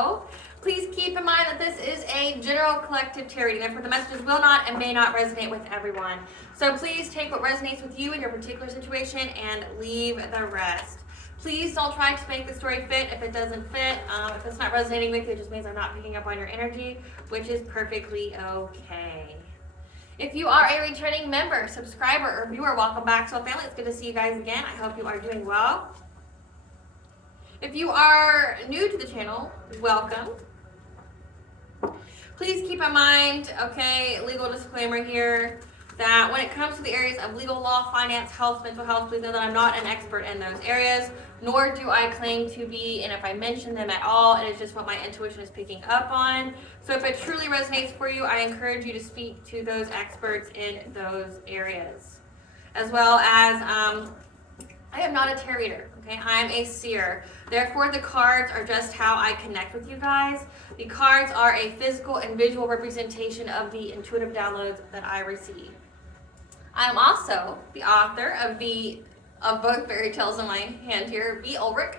below. Please keep in mind that this is a general collective tarot reading, therefore the messages will not and may not resonate with everyone. So please take what resonates with you in your particular situation and leave the rest. Please don't try to make the story fit if it doesn't fit. If it's not resonating with you, it just means I'm not picking up on your energy, which is perfectly okay. If you are a returning member, subscriber, or viewer, welcome back to our family. It's good to see you guys again. I hope you are doing well. If you are new to the channel, welcome. Please keep in mind, okay, legal disclaimer here, that when it comes to the areas of legal, law, finance, health, mental health, please know that I'm not an expert in those areas, nor do I claim to be, and if I mention them at all, it is just what my intuition is picking up on. So if it truly resonates for you, I encourage you to speak to those experts in those areas. As well as, I am not a tarot reader, okay? I'm a seer. Therefore, the cards are just how I connect with you guys. The cards are a physical and visual representation of the intuitive downloads that I receive. I am also the author of both fairy tales in my hand here, B. Ulrich,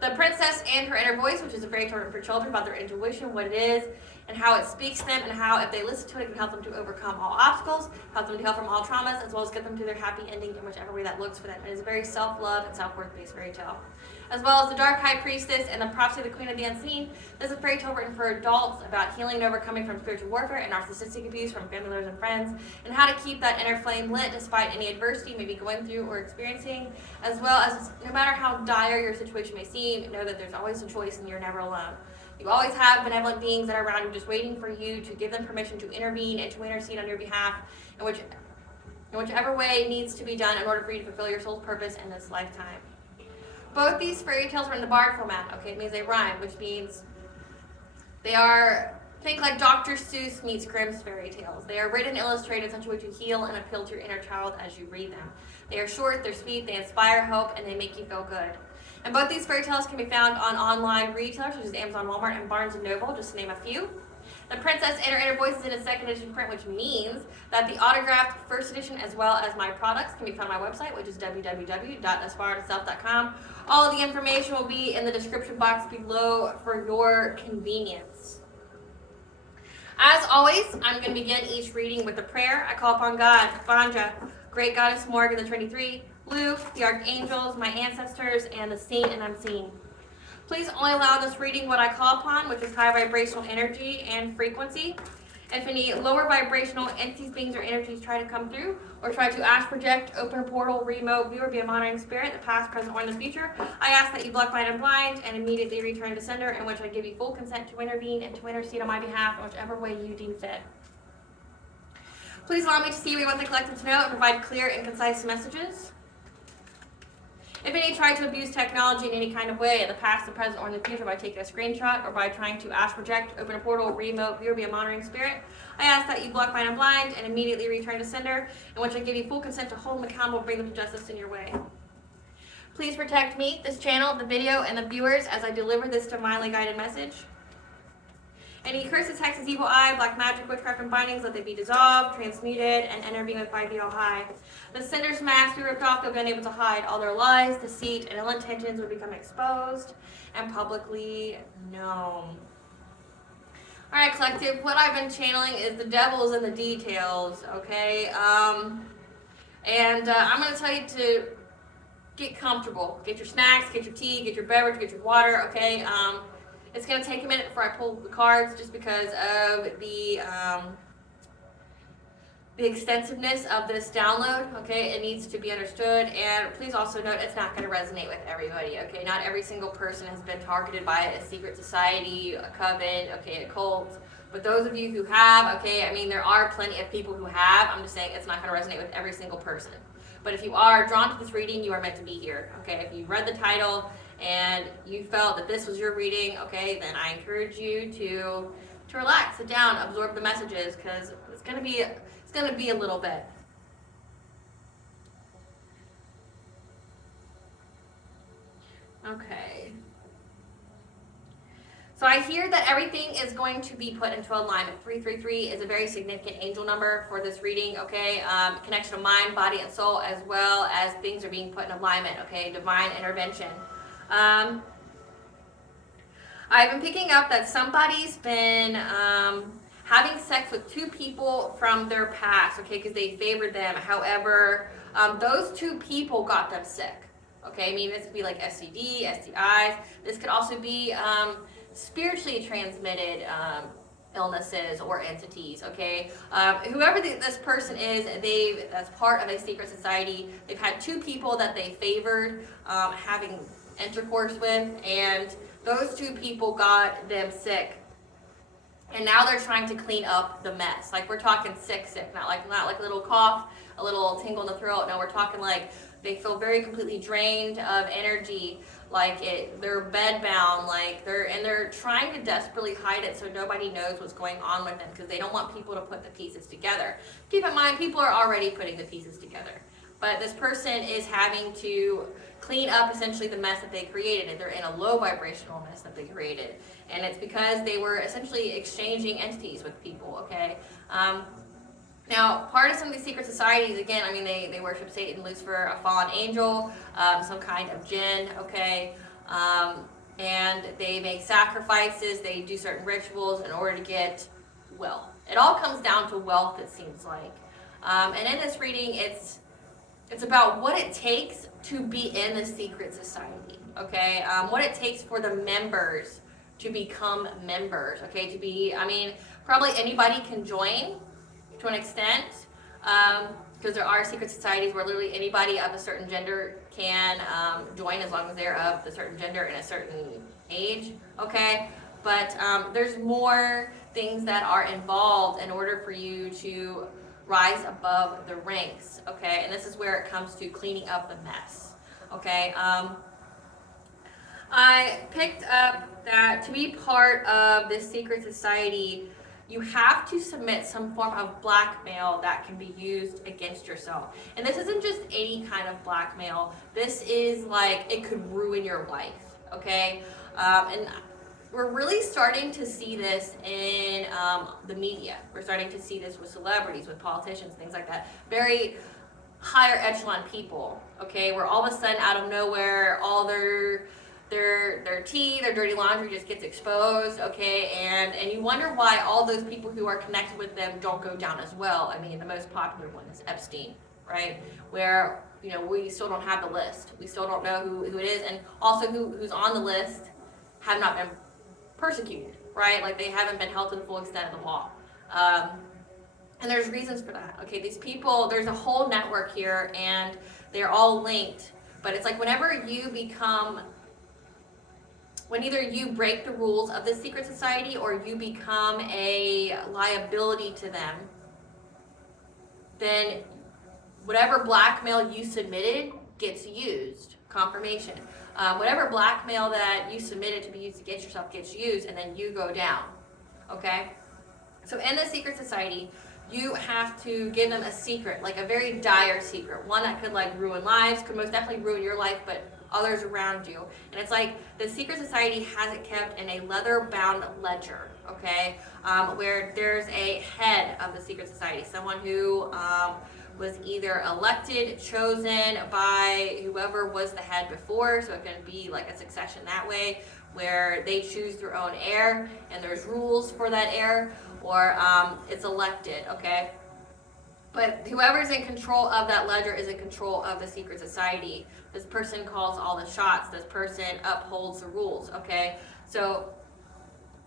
The Princess and Her Inner Voice, which is a fairy tale written for children about their intuition, what it is, and how it speaks to them, and how if they listen to it, it can help them to overcome all obstacles, help them to heal from all traumas, as well as get them to their happy ending in whichever way that looks for them. It is a very self-love and self-worth based fairy tale. As well as The Dark High Priestess and The Prophecy of the Queen of the Unseen. This is a fairy tale written for adults about healing and overcoming from spiritual warfare and narcissistic abuse from family members and friends, and how to keep that inner flame lit despite any adversity you may be going through or experiencing, as well as no matter how dire your situation may seem, know that there's always a choice and you're never alone. You always have benevolent beings that are around you just waiting for you to give them permission to intervene and to intercede on your behalf in whichever way needs to be done in order for you to fulfill your soul's purpose in this lifetime. Both these fairy tales are in the bard format. Okay, it means they rhyme, which means they are, think like Dr. Seuss meets Grimm's fairy tales. They are written and illustrated in such a way to heal and appeal to your inner child as you read them. They are short, they're sweet, they inspire hope, and they make you feel good. And both these fairy tales can be found on online retailers such as Amazon, Walmart, and Barnes & Noble, just to name a few. The Princess and Her Inner Voice is in a second edition print, which means that the autographed first edition as well as my products can be found on my website, which is www.aspiraltotheself.com. All of the information will be in the description box below for your convenience. As always, I'm going to begin each reading with a prayer. I call upon God, Vanja, Great Goddess Morgan, the Trinity Three, Luke, the Archangels, my ancestors, and the seen and unseen. Please only allow this reading what I call upon, which is high vibrational energy and frequency. If any lower vibrational entities, beings, or energies try to come through, or try to ask, project, open a portal, remote, view, or be a monitoring spirit, the past, present, or in the future, I ask that you block, blind, and blind, and immediately return to sender, in which I give you full consent to intervene and to intercede on my behalf in whichever way you deem fit. Please allow me to see what you want the collective to know and provide clear and concise messages. If any try to abuse technology in any kind of way, in the past, the present, or in the future, by taking a screenshot or by trying to ask, project, open a portal, remote, view, or be a monitoring spirit, I ask that you block, blind, and blind, and immediately return to sender, in which I give you full consent to hold them accountable, bring them to justice in your way. Please protect me, this channel, the video, and the viewers as I deliver this divinely guided message. Any curses, hexes, evil eye, black magic, witchcraft, and bindings, let they be dissolved, transmuted, and intervened with by the All-High. The sender's mask be ripped off, they'll be unable to hide. All their lies, deceit, and ill intentions will become exposed and publicly known. Alright, collective, what I've been channeling is the devil's in the details, okay? I'm going to tell you to get comfortable. Get your snacks, get your tea, get your beverage, get your water, okay? It's going to take a minute before I pull the cards just because of the extensiveness of this download, okay? It needs to be understood, and please also note it's not going to resonate with everybody, okay? Not every single person has been targeted by a secret society, a coven, okay, a cult. But those of you who have, okay, I mean, there are plenty of people who have. I'm just saying it's not going to resonate with every single person. But if you are drawn to this reading, you are meant to be here, okay? If you read the title and you felt that this was your reading, okay, then I encourage you to relax, sit down, absorb the messages, because it's gonna be a little bit. Okay. So I hear that everything is going to be put into alignment. 333 is a very significant angel number for this reading, okay? Connection of mind, body, and soul, as well as things are being put in alignment, okay? Divine intervention. I've been picking up that somebody's been having sex with two people from their past, okay, because they favored them. However, those two people got them sick. Okay, I mean, this could be like STD, STIs. This could also be spiritually transmitted illnesses or entities, okay? Whoever this person is, that's part of a secret society. They've had two people that they favored having intercourse with, and those two people got them sick. And now they're trying to clean up the mess. Like, we're talking sick, not like a little cough, a little tingle in the throat. No, we're talking like they feel very completely drained of energy, like they're bedbound, like they're trying to desperately hide it so nobody knows what's going on with them, because they don't want people to put the pieces together. Keep in mind, people are already putting the pieces together, but this person is having to clean up essentially the mess that they created, and they're in a low vibrational mess that they created, and it's because they were essentially exchanging entities with people, okay? Now, part of some of these secret societies, again, I mean, they worship Satan, Lucifer, a fallen angel, some kind of jinn, okay? And they make sacrifices, they do certain rituals in order to get wealth. It all comes down to wealth, it seems like. And in this reading, it's about what it takes to be in the secret society, okay? What it takes for the members to become members, okay? I mean, probably anybody can join, to an extent, because there are secret societies where literally anybody of a certain gender can join, as long as they're of the certain gender and a certain age, okay? But there's more things that are involved in order for you to rise above the ranks, okay? And this is where it comes to cleaning up the mess, okay? I picked up that to be part of this secret society, you have to submit some form of blackmail that can be used against yourself. And this isn't just any kind of blackmail. This is like, it could ruin your life, okay? And we're really starting to see this in the media. We're starting to see this with celebrities, with politicians, things like that. Very higher echelon people, okay? Where all of a sudden, out of nowhere, all their tea, their dirty laundry just gets exposed, okay? And you wonder why all those people who are connected with them don't go down as well. I mean, the most popular one is Epstein, right? Where, you know, we still don't have the list. We still don't know who it is, and also who's on the list have not been persecuted, right? Like, they haven't been held to the full extent of the law. And there's reasons for that, okay? These people, there's a whole network here, and they're all linked. But it's like whenever you when either you break the rules of this secret society or you become a liability to them, then whatever blackmail you submitted gets used. Confirmation. Whatever blackmail that you submitted to be used against yourself gets used, and then you go down, okay? So in the secret society, you have to give them a secret, like a very dire secret, one that could like ruin lives, could most definitely ruin your life, but others around you. And it's like the secret society has it kept in a leather-bound ledger, okay? Where there's a head of the secret society, someone who was either elected, chosen by whoever was the head before, so it can be like a succession that way, where they choose their own heir, and there's rules for that heir, or it's elected, okay? But whoever's in control of that ledger is in control of the secret society. This person calls all the shots. This person upholds the rules, okay? So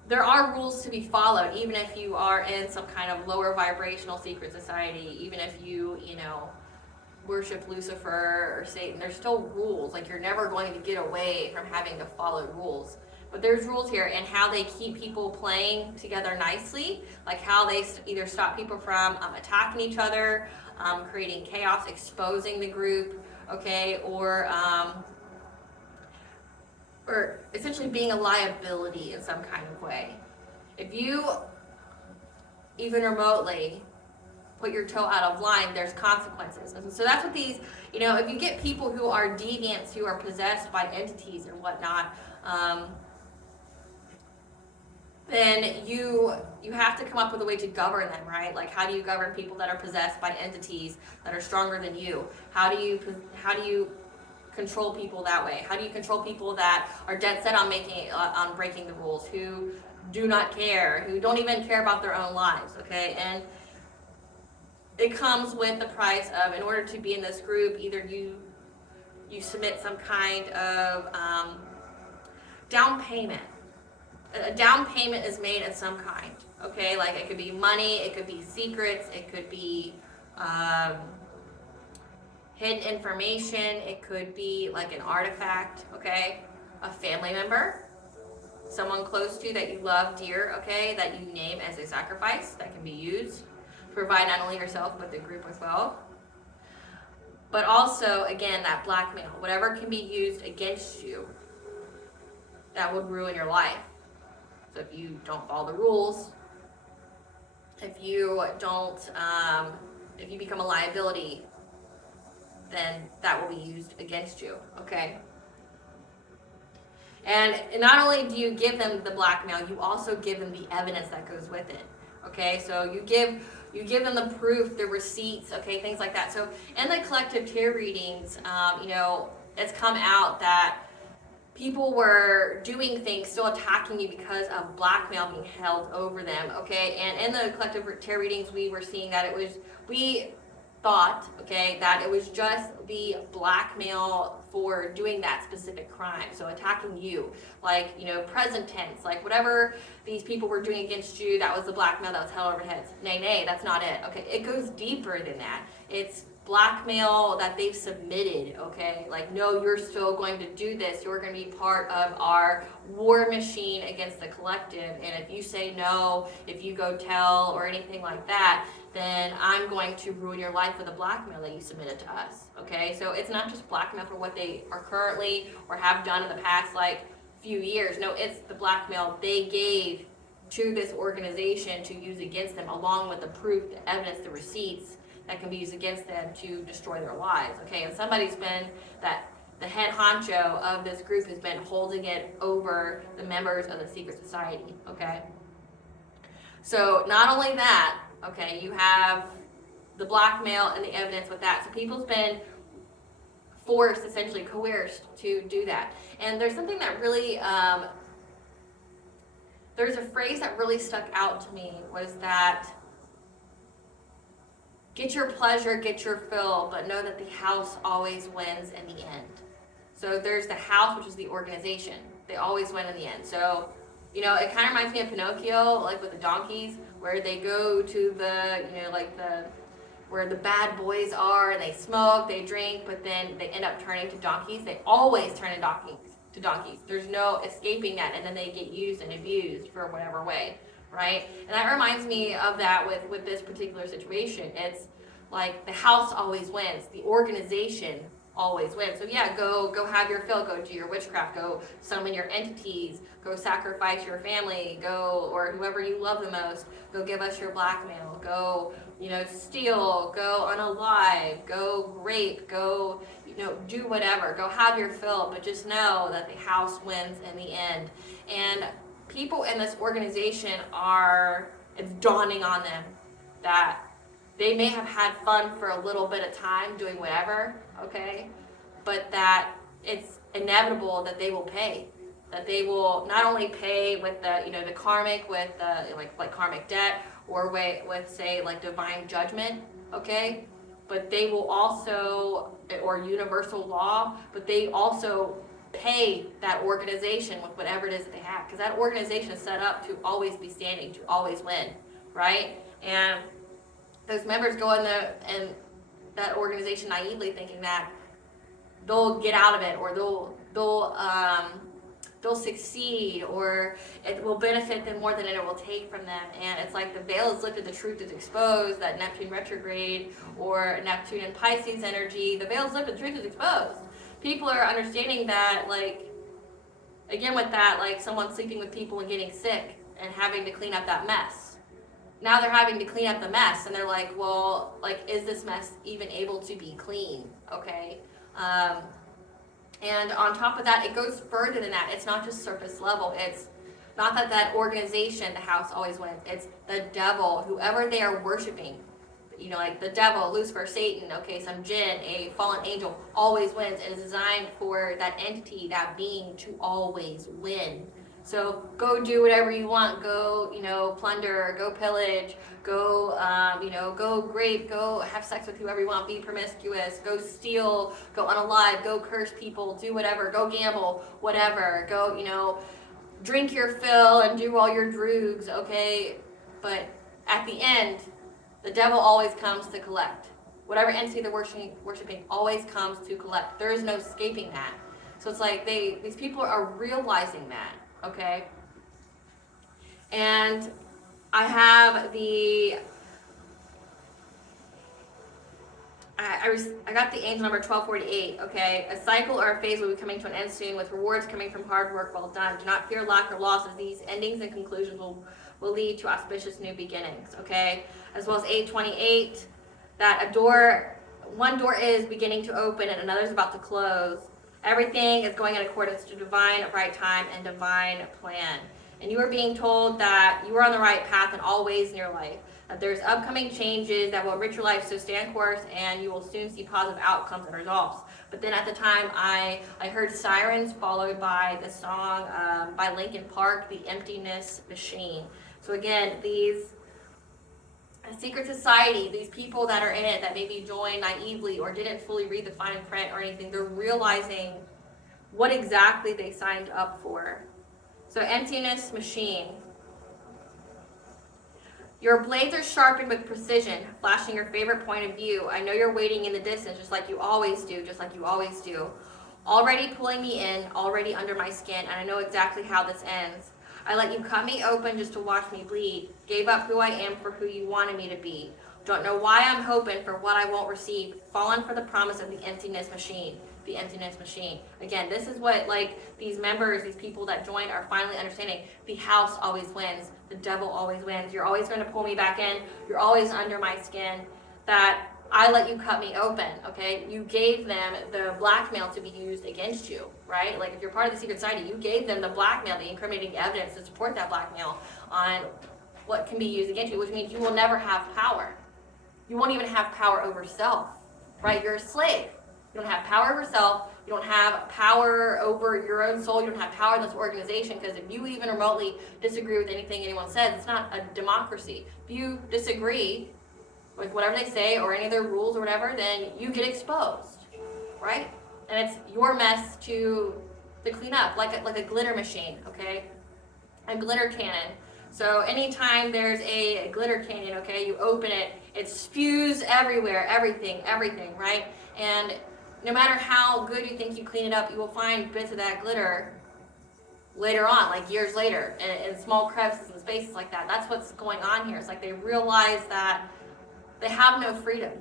there are rules to be followed, even if you are in some kind of lower vibrational secret society, even if you worship Lucifer or Satan. There's still rules. Like, you're never going to get away from having to follow rules. But there's rules here, and how they keep people playing together nicely, like how they either stop people from attacking each other, creating chaos, exposing the group, okay, or essentially being a liability in some kind of way. If you even remotely put your toe out of line, there's consequences. And so that's what these, if you get people who are deviants, who are possessed by entities and whatnot, then you have to come up with a way to govern them, right? Like, how do you govern people that are possessed by entities that are stronger than you? How do you control people that way? How do you control people that are dead set on on breaking the rules, who do not care, who don't even care about their own lives, okay? And it comes with the price of, in order to be in this group, either you submit some kind of down payment. A down payment is made in some kind, okay? Like it could be money, it could be secrets, it could be hidden information, it could be like an artifact, okay? A family member, someone close to you that you love dear, okay? That you name as a sacrifice that can be used to provide not only yourself but the group as well. But also, again, that blackmail, whatever can be used against you that would ruin your life. So if you don't follow the rules, if you don't, if you become a liability, then that will be used against you, okay? And not only do you give them the blackmail, you also give them the evidence that goes with it, okay? So you give them the proof, the receipts, okay, things like that. So in the collective tarot readings, you know, it's come out that people were doing things, still attacking you because of blackmail being held over them, okay? And in the collective tarot readings, we were seeing that we thought, okay, that it was just the blackmail for doing that specific crime. So attacking you, like, you know, present tense, like whatever these people were doing against you, that was the blackmail that was held over heads. Nay, that's not it, okay? It goes deeper than that. It's blackmail that they've submitted, okay? Like, no, you're still going to do this. You're going to be part of our war machine against the collective. And if you say no, if you go tell or anything like that, then I'm going to ruin your life with the blackmail that you submitted to us, okay? So it's not just blackmail for what they are currently or have done in the past, like, few years. No, it's the blackmail they gave to this organization to use against them, along with the proof, the evidence, the receipts that can be used against them to destroy their lives, okay? And somebody's been, that the head honcho of this group has been holding it over the members of the secret society, okay? So not only that, okay, you have the blackmail and the evidence with that. So people's been forced, essentially coerced to do that. And there's something that really, there's a phrase that really stuck out to me, was that get your pleasure, get your fill, but know that the house always wins in the end. So there's the house, which is the organization. They always win in the end. So, you know, it kind of reminds me of Pinocchio, like with the donkeys, where they go to the, you know, like where the bad boys are, and they smoke, they drink, but then they end up turning to donkeys. They always turn to donkeys. There's no escaping that, and then they get used and abused for whatever way. Right? And that reminds me of that with this particular situation. It's like the house always wins. The organization always wins. So yeah, go have your fill. Go do your witchcraft. Go summon your entities. Go sacrifice your family. Go, or whoever you love the most, go give us your blackmail. Go, you know, steal. Go unalive. Go rape. Go, you know, do whatever. Go have your fill. But just know that the house wins in the end. And people in this organization it's dawning on them that they may have had fun for a little bit of time doing whatever, okay, but that it's inevitable that they will pay. That they will not only pay with the, you know, the karmic, with the like karmic debt, or with say like divine judgment, okay, but they will also, or universal law, but they also pay that organization with whatever it is that they have, because that organization is set up to always be standing, to always win, right? And those members go in that organization naively thinking that they'll get out of it, or they'll succeed, or it will benefit them more than it will take from them. And it's like the veil is lifted, the truth is exposed, that Neptune retrograde or Neptune and Pisces energy, the veil is lifted, the truth is exposed. People are understanding that, like, again with that, like someone sleeping with people and getting sick and having to clean up that mess. Now they're having to clean up the mess, and they're like, well, like, is this mess even able to be clean? Okay. And on top of that, it goes further than that. It's not just surface level. It's not that organization, the house always wins. It's the devil, whoever they are worshiping. You know, like the devil, Lucifer, Satan, okay, some jinn, a fallen angel, always wins. It is designed for that entity, that being, to always win. So go do whatever you want. Go, you know, plunder, go pillage, go, you know, go rape, go have sex with whoever you want, be promiscuous, go steal, go unalive, go curse people, do whatever, go gamble, whatever, go, you know, drink your fill and do all your droogs, okay? But at the end, the devil always comes to collect. Whatever entity they're worshiping always comes to collect. There is no escaping that. So it's like these people are realizing that, okay? And I have I got the angel number 1248, okay? A cycle or a phase will be coming to an end soon with rewards coming from hard work well done. Do not fear lack or loss, as these endings and conclusions will lead to auspicious new beginnings, okay? As well as 828, that one door is beginning to open and another is about to close. Everything is going in accordance to divine right time and divine plan. And you are being told that you are on the right path in all ways in your life. That there's upcoming changes that will enrich your life, so stay on course and you will soon see positive outcomes and results. But then at the time, I heard sirens followed by the song by Linkin Park, The Emptiness Machine. So again, a secret society, these people that are in it that maybe joined naively or didn't fully read the fine print or anything, they're realizing what exactly they signed up for. So emptiness machine. Your blades are sharpened with precision, flashing your favorite point of view. I know you're waiting in the distance, just like you always do, just like you always do. Already pulling me in, already under my skin, and I know exactly how this ends. I let you cut me open just to watch me bleed. Gave up who I am for who you wanted me to be. Don't know why I'm hoping for what I won't receive. Fallen for the promise of the emptiness machine. The emptiness machine. Again, this is what these members, these people that joined are finally understanding. The house always wins. The devil always wins. You're always going to pull me back in. You're always under my skin. That I let you cut me open, okay? You gave them the blackmail to be used against you, right? Like if you're part of the secret society, you gave them the blackmail, the incriminating evidence to support that blackmail on what can be used against you, which means you will never have power. You won't even have power over self, right? You're a slave. You don't have power over self. You don't have power over your own soul. You don't have power in this organization, because if you even remotely disagree with anything anyone says, it's not a democracy. If you disagree with whatever they say or any of their rules or whatever, then you get exposed, right? And it's your mess to clean up, like a glitter machine, okay? A glitter cannon. So anytime there's a glitter cannon, okay, you open it, it spews everywhere, everything, right? And no matter how good you think you clean it up, you will find bits of that glitter later on, like years later, in small crevices and spaces like that. That's what's going on here. It's like they realize that they have no freedom.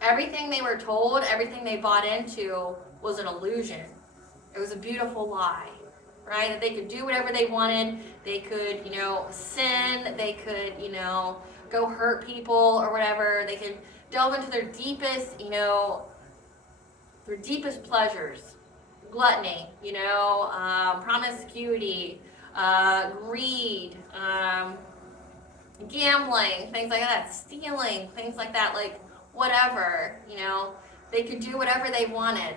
Everything they were told, everything they bought into was an illusion. It was a beautiful lie, right? That they could do whatever they wanted. They could, sin. They could, go hurt people or whatever. They could delve into their deepest, their deepest pleasures. Gluttony, promiscuity, greed, gambling, things like that, stealing, things like that, like whatever, they could do whatever they wanted,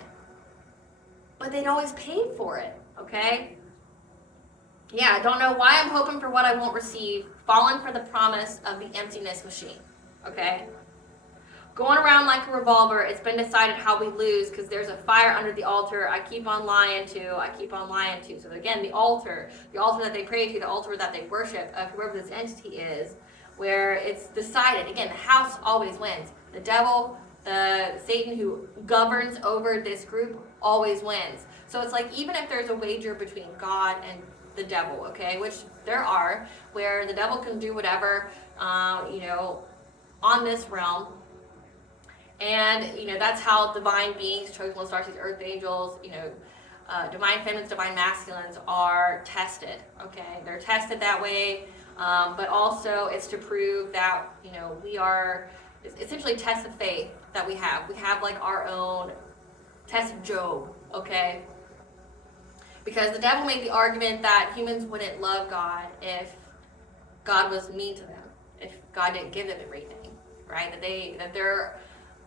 but they'd always paid for it, okay? Yeah, I don't know why I'm hoping for what I won't receive, fallen for the promise of the emptiness machine, okay? Going around like a revolver, it's been decided how we lose because there's a fire under the altar I keep on lying to. So again, the altar that they pray to, the altar that they worship of whoever this entity is, where it's decided, again, the house always wins. The devil, the Satan who governs over this group always wins. So it's like, even if there's a wager between God and the devil, okay, which there are, where the devil can do whatever, on this realm. And, that's how divine beings, chosen little stars, earth angels, divine feminines, divine masculines are tested, okay? They're tested that way, but also it's to prove that, we are, essentially test of faith that we have. We have like our own test of Job, okay? Because the devil made the argument that humans wouldn't love God if God was mean to them, if God didn't give them everything. right?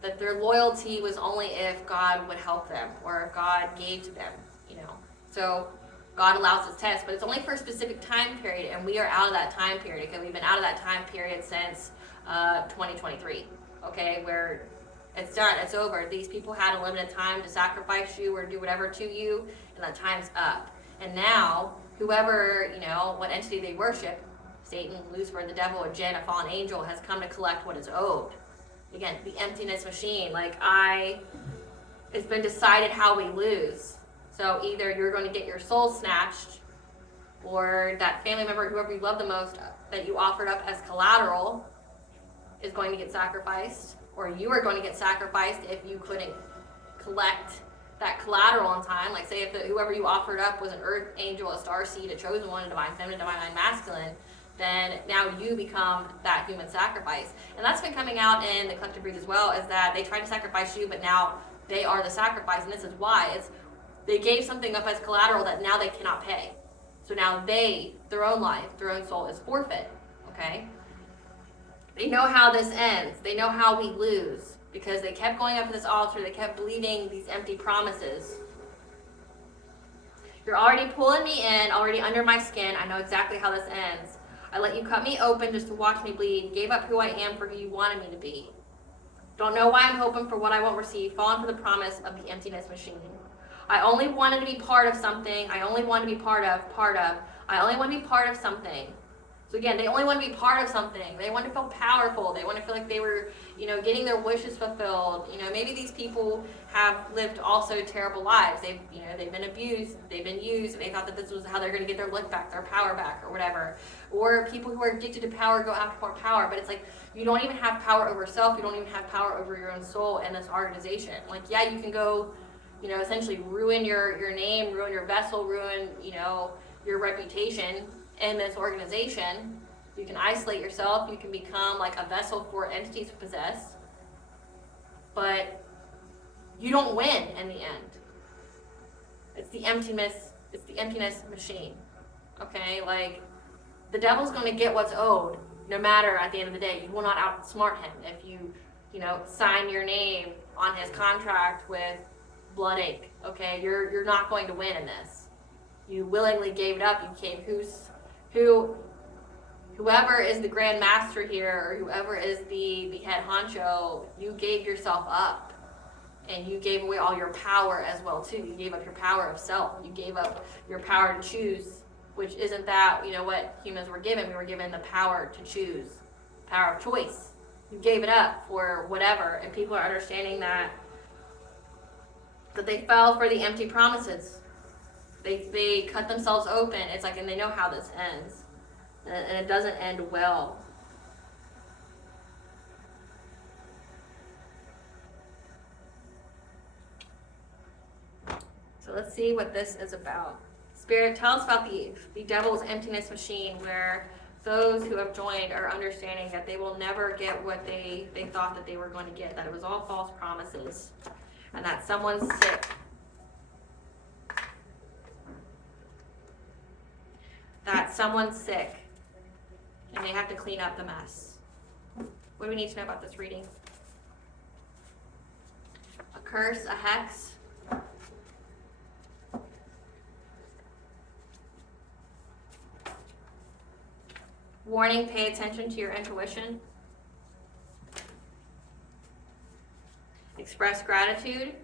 That their loyalty was only if God would help them or if God gave to them, you know. So God allows this test, but it's only for a specific time period, and we are out of that time period, because we've been out of that time period since 2023, okay, where it's done, it's over. These people had a limited time to sacrifice you or do whatever to you, and that time's up. And now, whoever, you know, what entity they worship, Satan, Lucifer, the devil, a jinn, a fallen angel, has come to collect what is owed. Again, the emptiness machine. It's been decided how we lose. So either you're going to get your soul snatched, or that family member, whoever you love the most, that you offered up as collateral, is going to get sacrificed, or you are going to get sacrificed if you couldn't collect that collateral on time. Like say if whoever you offered up was an earth angel, a star seed, a chosen one, a divine feminine, divine masculine, then now you become that human sacrifice. And that's been coming out in the collective read as well, is that they tried to sacrifice you, but now they are the sacrifice. And this is why. They gave something up as collateral that now they cannot pay. So now their own life, their own soul is forfeit, okay? They know how this ends. They know how we lose, because they kept going up to this altar. They kept believing these empty promises. You're already pulling me in, already under my skin. I know exactly how this ends. I let you cut me open just to watch me bleed. Gave up who I am for who you wanted me to be. Don't know why I'm hoping for what I won't receive. Falling for the promise of the emptiness machine. I only wanted to be part of something. I only want to be part of. I only want to be part of something. So again, they only want to be part of something. They want to feel powerful. They want to feel like they were, you know, getting their wishes fulfilled. You know, maybe these people have lived also terrible lives. They've been abused. They've been used. They thought that this was how they're going to get their look back, their power back, or whatever. Or people who are addicted to power go after more power. But it's like, you don't even have power over self. You don't even have power over your own soul and this organization. Like, yeah, you can go, you know, essentially ruin your name, ruin your vessel, ruin, you know, your reputation in this organization. You can isolate yourself. You can become like a vessel for entities to possess. But you don't win in the end. It's the emptiness machine. Okay? Like, the devil's going to get what's owed, no matter at the end of the day. You will not outsmart him if you know, sign your name on his contract with blood-ache. Okay? You're not going to win in this. You willingly gave it up. You came whoever is the grand master here, or whoever is the head honcho, you gave yourself up. And you gave away all your power as well too. You gave up your power of self. You gave up your power to choose, which isn't that, you know, what humans were given. We were given the power to choose, power of choice. You gave it up for whatever, and people are understanding that they fell for the empty promises. They cut themselves open. It's like, and they know how this ends, and it doesn't end well. So let's see what this is about. Spirit, tell us about the devil's emptiness machine, where those who have joined are understanding that they will never get what they thought that they were going to get, that it was all false promises, and that someone's sick. That someone's sick, and they have to clean up the mess. What do we need to know about this reading? A curse, a hex. Warning, pay attention to your intuition. Express gratitude,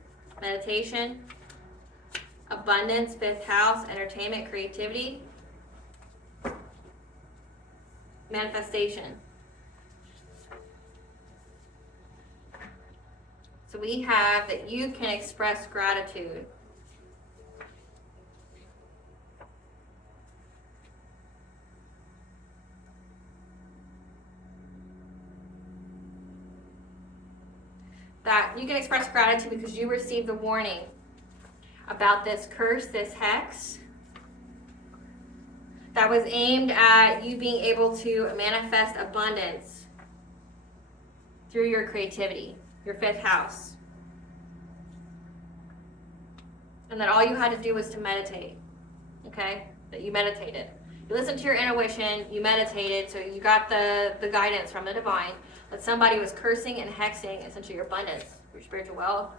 meditation, abundance, 5th house, entertainment, creativity, manifestation. So we have that you can express gratitude. That you can express gratitude because you received the warning about this curse, this hex, that was aimed at you being able to manifest abundance through your creativity, your 5th house. And that all you had to do was to meditate, okay? That you meditated. You listened to your intuition, you meditated, so you got the guidance from the divine. that somebody was cursing and hexing essentially your abundance, your spiritual wealth,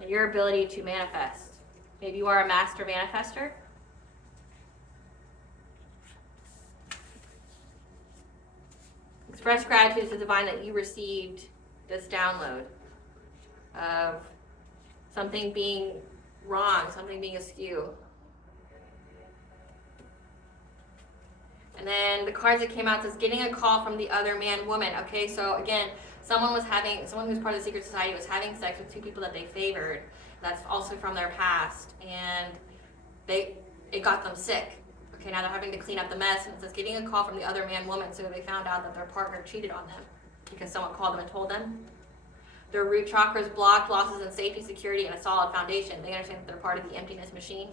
and your ability to manifest. Maybe you are a master manifester. Express gratitude to the divine that you received this download of something being wrong, something being askew. And then the cards that came out says getting a call from the other man, woman. Okay, so again, someone who's part of the secret society was having sex with two people that they favored. That's also from their past, and it got them sick. Okay, now they're having to clean up the mess, and it says getting a call from the other man, woman. So they found out that their partner cheated on them because someone called them and told them. Their root chakras blocked, losses in safety, security, and a solid foundation. They understand that they're part of the emptiness machine,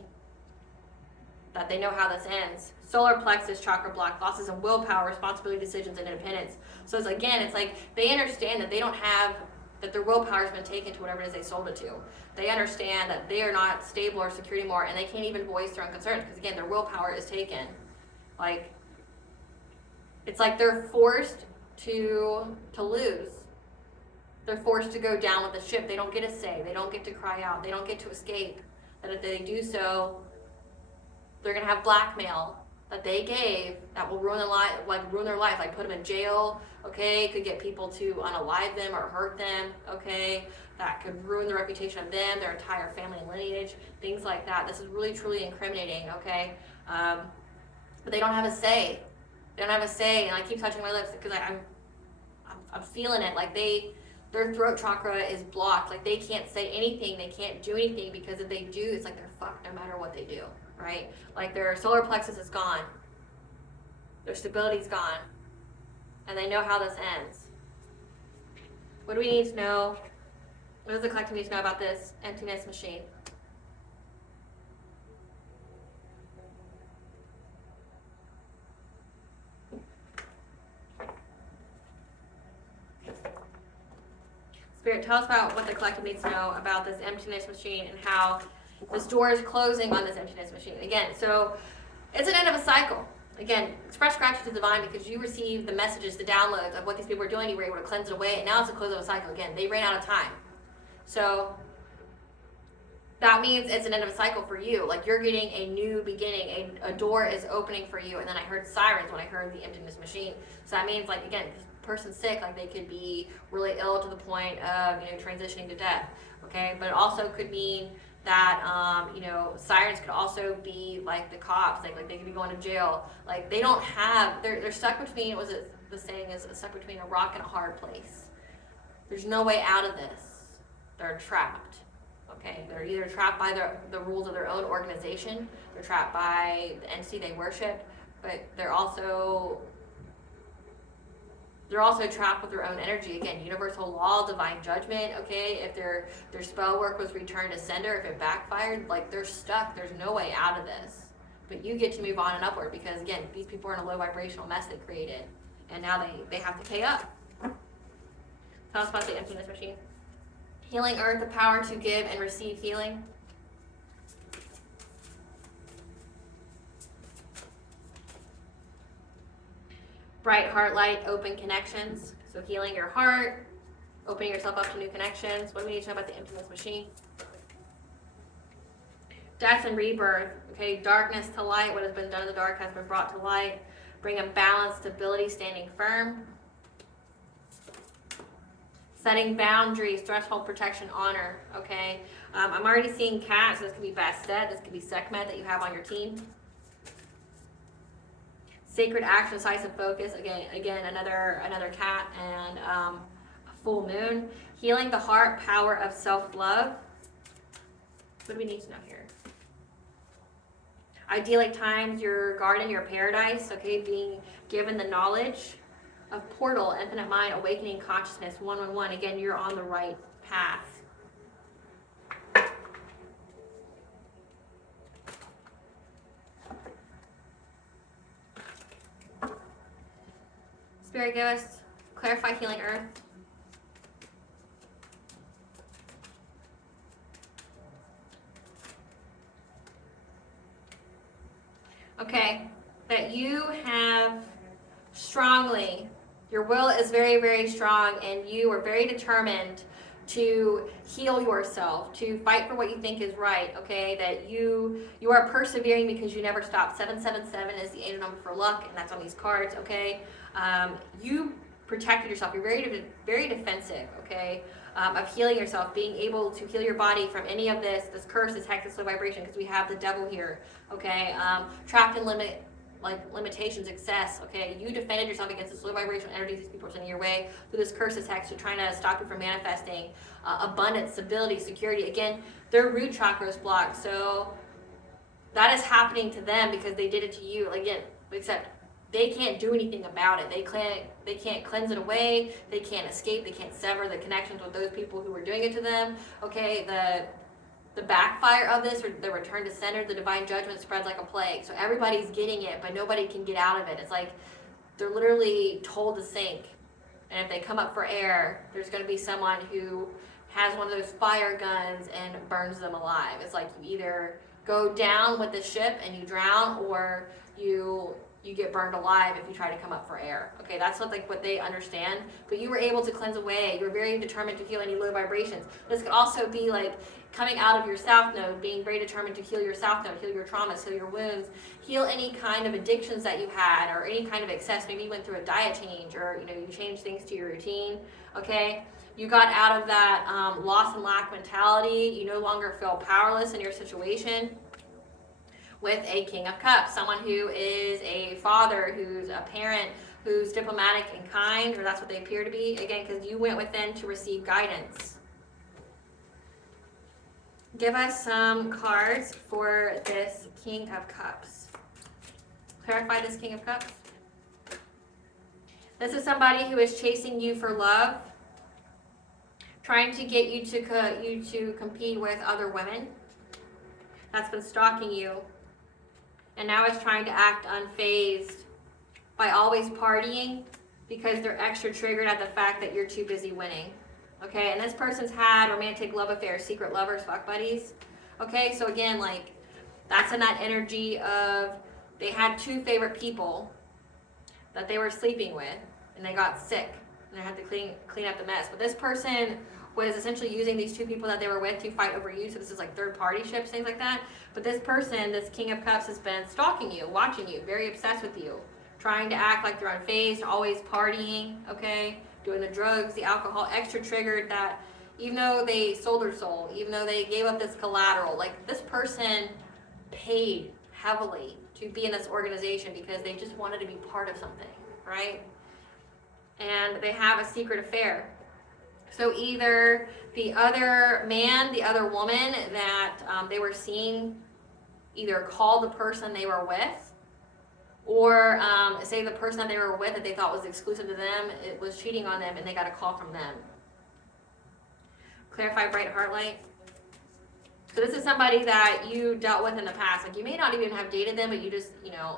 that they know how this ends. Solar plexus chakra block, losses in willpower, responsibility, decisions, and independence. So it's like they understand that they don't have, that their willpower has been taken to whatever it is they sold it to. They understand that they are not stable or secure anymore, and they can't even voice their own concerns because again, their willpower is taken. Like, it's like they're forced to lose. They're forced to go down with the ship. They don't get a say. They don't get to cry out. They don't get to escape. That if they do so, they're gonna have blackmail that they gave that will ruin their life, like put them in jail. Okay, could get people to unalive them or hurt them. Okay, that could ruin the reputation of them, their entire family and lineage, things like that. This is really truly incriminating. Okay, but they don't have a say. They don't have a say, and I keep touching my lips because I'm feeling it. Like their throat chakra is blocked. Like they can't say anything. They can't do anything because if they do, it's like they're fucked no matter what they do. Right? Like their solar plexus is gone. Their stability's gone. And they know how this ends. What do we need to know? What does the collective need to know about this emptiness machine? Spirit, tell us about what the collective needs to know about this emptiness machine and how this door is closing on this emptiness machine. Again, so it's an end of a cycle. Again, express gratitude to the divine because you received the messages, the downloads of what these people were doing. You were able to cleanse it away, and now it's a close of a cycle. Again, they ran out of time. So that means it's an end of a cycle for you. Like you're getting a new beginning. A door is opening for you. And then I heard sirens when I heard the emptiness machine. So that means, like, again, this person's sick. Like they could be really ill to the point of, transitioning to death. Okay, but it also could mean that sirens could also be like the cops, like they could be going to jail. Like they don't have, they're stuck between, the saying is stuck between a rock and a hard place. There's no way out of this. They're trapped. Okay, they're either trapped by the rules of their own organization, they're trapped by the entity they worship, but they're also trapped with their own energy. Again, universal law, divine judgment. Okay, if their spell work was returned to sender, if it backfired, like they're stuck. There's no way out of this. But you get to move on and upward because again, these people are in a low vibrational mess they created, and now they have to pay up. Tell us about the emptiness machine. Healing earth, the power to give and receive healing. Bright heart light, open connections. So healing your heart, opening yourself up to new connections. What do we need to know about the emptiness machine? Death and rebirth. Okay, darkness to light. What has been done in the dark has been brought to light. Bring a balance, stability, standing firm. Setting boundaries, threshold protection, honor. Okay, I'm already seeing cats. So this could be Bastet. This could be Sekhmet that you have on your team. Sacred action, decisive focus. Again, another cat and a full moon. Healing the heart, power of self-love. What do we need to know here? Idyllic times, your garden, your paradise. Okay, being given the knowledge of portal, infinite mind, awakening consciousness, 111. Again, you're on the right path. Spirit, give us clarify healing earth. Okay, that you have strongly Your will is very, very strong, and you are very determined to heal yourself, to fight for what you think is right, okay? That you are persevering because you never stop. 777 is the angel number for luck, and that's on these cards, okay? You protected yourself. You're very, very defensive, okay? Of healing yourself, being able to heal your body from any of this curse, this hex, this low vibration, because we have the devil here, okay? Trapped in limitations, excess, okay? You defended yourself against this low vibrational energy these people are sending your way through this curse attacks. They're trying to stop you from manifesting abundance, stability, security. Again, their root chakra is blocked, so that is happening to them because they did it to you. Again, except they can't do anything about it. They can't cleanse it away. They can't escape. They can't sever the connections with those people who were doing it to them. Okay, the backfire of this, or the return to center, the divine judgment spreads like a plague. So everybody's getting it, but nobody can get out of it. It's like they're literally told to sink. And if they come up for air, there's going to be someone who has one of those fire guns and burns them alive. It's like you either go down with the ship and you drown, or you get burned alive if you try to come up for air. Okay, that's what they understand. But you were able to cleanse away. You were very determined to heal any low vibrations. This could also be like coming out of your south node, being very determined to heal your south node, heal your traumas, heal your wounds, heal any kind of addictions that you had, or any kind of excess. Maybe you went through a diet change, or you changed things to your routine. Okay, you got out of that loss and lack mentality. You no longer feel powerless in your situation. With a King of Cups, someone who is a father, who's a parent, who's diplomatic and kind, or that's what they appear to be, again, because you went within to receive guidance. Give us some cards for this King of Cups. Clarify this King of Cups. This is somebody who is chasing you for love, trying to get you to compete with other women. That's been stalking you. And now is trying to act unfazed by always partying because they're extra triggered at the fact that you're too busy winning. Okay, and this person's had romantic love affairs, secret lovers, fuck buddies. Okay, so again, like, that's in that energy of they had two favorite people that they were sleeping with, and they got sick, and they had to clean up the mess. But this person was essentially using these two people that they were with to fight over you. So this is like third party ships, things like that. But this person, this King of Cups, has been stalking you, watching you, very obsessed with you, trying to act like they're unfazed, always partying, okay, doing the drugs, the alcohol, extra triggered that even though they sold their soul, even though they gave up this collateral, like this person paid heavily to be in this organization because they just wanted to be part of something, right? And they have a secret affair. So either the other man, the other woman that they were seeing either called the person they were with, or say the person that they were with that they thought was exclusive to them, it was cheating on them and they got a call from them. Clarify bright heart light. So this is somebody that you dealt with in the past. Like you may not even have dated them, but you just,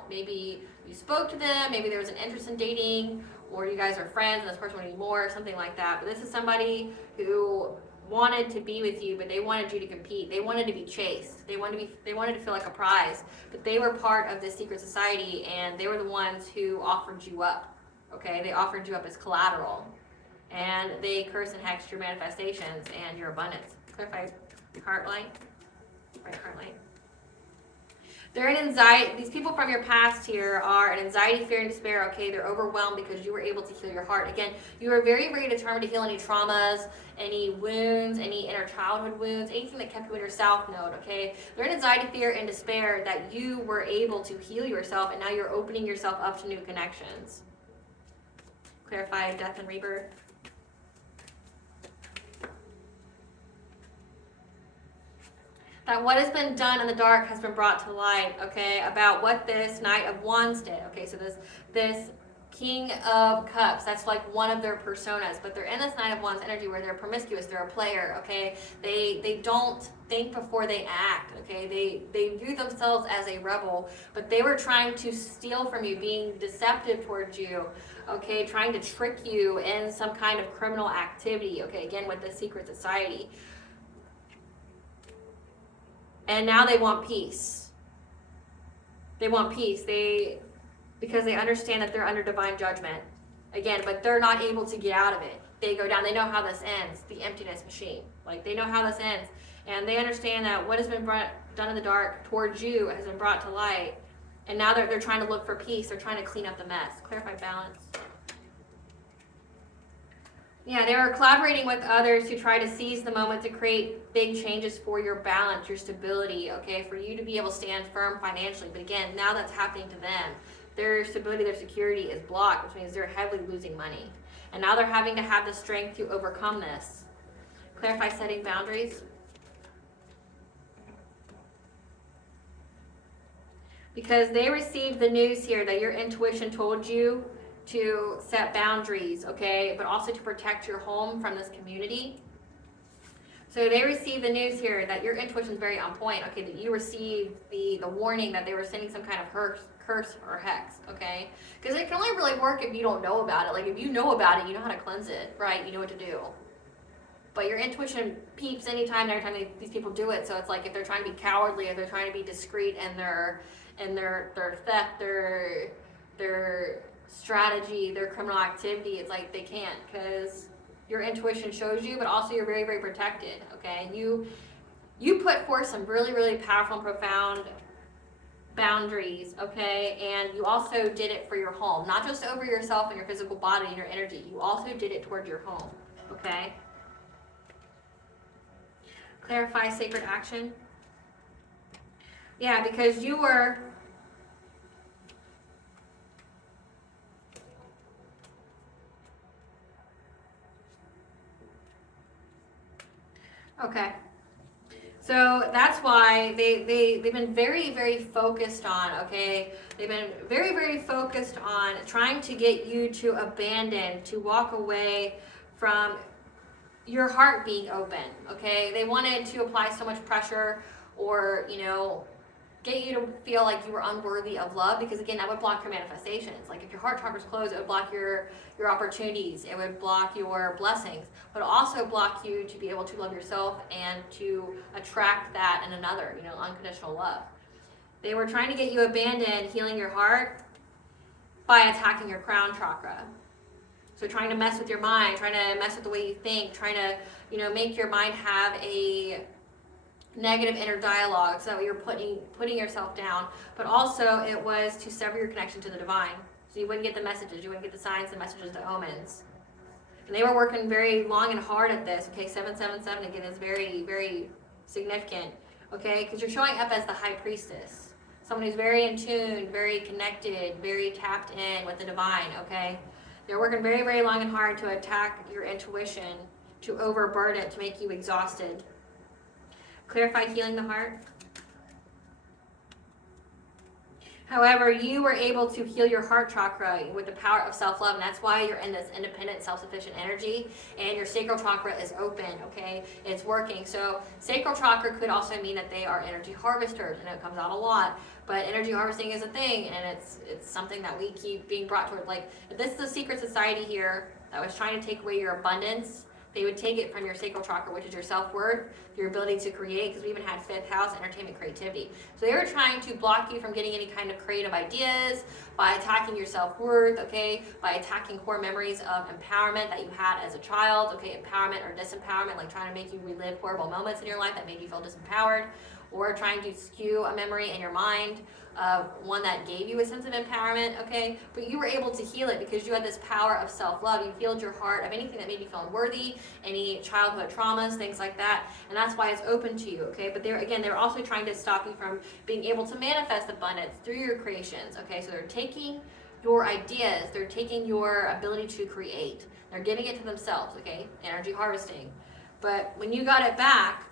maybe you spoke to them, maybe there was an interest in dating, or you guys are friends and this person wanted more, something like that. But this is somebody who wanted to be with you, but they wanted you to compete. They wanted to be chased. They wanted to feel like a prize. But they were part of this secret society, and they were the ones who offered you up. Okay, they offered you up as collateral, and they cursed and hexed your manifestations and your abundance. Clarify heart light, right heart light. They're in anxiety. These people from your past here are in anxiety, fear, and despair. Okay, they're overwhelmed because you were able to heal your heart. Again, you were very, very determined to heal any traumas, any wounds, any inner childhood wounds, anything that kept you in your south node. Okay, they're in anxiety, fear, and despair that you were able to heal yourself, and now you're opening yourself up to new connections. Clarify death and rebirth. That what has been done in the dark has been brought to light, okay, about what this Knight of Wands did. Okay, so this King of Cups, that's like one of their personas, but they're in this Knight of Wands energy where they're promiscuous, they're a player, okay? They don't think before they act, okay? They view themselves as a rebel, but they were trying to steal from you, being deceptive towards you, okay? Trying to trick you in some kind of criminal activity, okay? Again, with the secret society. And now they want peace. They want peace. Because they understand that they're under divine judgment. Again, but they're not able to get out of it. They go down, they know how this ends, the emptiness machine. Like, they know how this ends. And they understand that what has been done in the dark towards you has been brought to light. And now they're trying to look for peace. They're trying to clean up the mess. Clarify balance. Yeah, they were collaborating with others to try to seize the moment to create big changes for your balance, your stability, okay, for you to be able to stand firm financially. But again, now that's happening to them. Their stability, their security is blocked, which means they're heavily losing money. And now they're having to have the strength to overcome this. Clarify setting boundaries. Because they received the news here that your intuition told you to set boundaries, okay, but also to protect your home from this community. So they received the news here that your intuition is very on point, okay, that you received the warning that they were sending some kind of curse or hex, okay? Because it can only really work if you don't know about it. Like, if you know about it, you know how to cleanse it, right? You know what to do. But your intuition peeps anytime, every time these people do it. So it's like if they're trying to be cowardly, if they're trying to be discreet in their theft, their strategy, their criminal activity, it's like they can't, because your intuition shows you, but also you're very, very protected, okay? And you put forth some really, really powerful and profound boundaries, okay? And you also did it for your home, not just over yourself and your physical body and your energy. You also did it toward your home, okay? Clarify sacred action. Yeah, because you were okay. So that's why they've been very, very focused on, okay? They've been very, very focused on trying to get you to abandon, to walk away from your heart being open, okay? They wanted to apply so much pressure or, get you to feel like you were unworthy of love, because again, that would block your manifestations. Like if your heart chakra's closed, it would block your opportunities, it would block your blessings, but also block you to be able to love yourself and to attract that in another, unconditional love. They were trying to get you abandoned, healing your heart by attacking your crown chakra. So trying to mess with your mind, trying to mess with the way you think, trying to, make your mind have a negative inner dialogue, so that you're putting yourself down. But also it was to sever your connection to the divine, so you wouldn't get the messages, you wouldn't get the signs, the messages, the omens. And they were working very long and hard at this, okay? 777 again is very, very significant, okay? Because you're showing up as the high priestess, someone who's very in tune, very connected, very tapped in with the divine, okay? They're working very, very long and hard to attack your intuition, to overburden it, to make you exhausted. Clarify healing the heart. However, you were able to heal your heart chakra with the power of self-love, and that's why you're in this independent, self-sufficient energy, and your sacral chakra is open, okay? It's working. So sacral chakra could also mean that they are energy harvesters, and it comes out a lot, but energy harvesting is a thing, and it's something that we keep being brought toward. Like, if this is a secret society here that was trying to take away your abundance, they would take it from your sacral chakra, which is your self-worth, your ability to create, because we even had 5th house, entertainment, creativity. So they were trying to block you from getting any kind of creative ideas by attacking your self-worth, okay, by attacking core memories of empowerment that you had as a child, okay, empowerment or disempowerment, like trying to make you relive horrible moments in your life that made you feel disempowered, or trying to skew a memory in your mind of one that gave you a sense of empowerment, okay? But you were able to heal it because you had this power of self-love. You healed your heart of anything that made you feel unworthy, any childhood traumas, things like that, and that's why it's open to you, okay? But they're also trying to stop you from being able to manifest abundance through your creations, okay? So they're taking your ideas, they're taking your ability to create, they're giving it to themselves, okay? Energy harvesting. But when you got it back,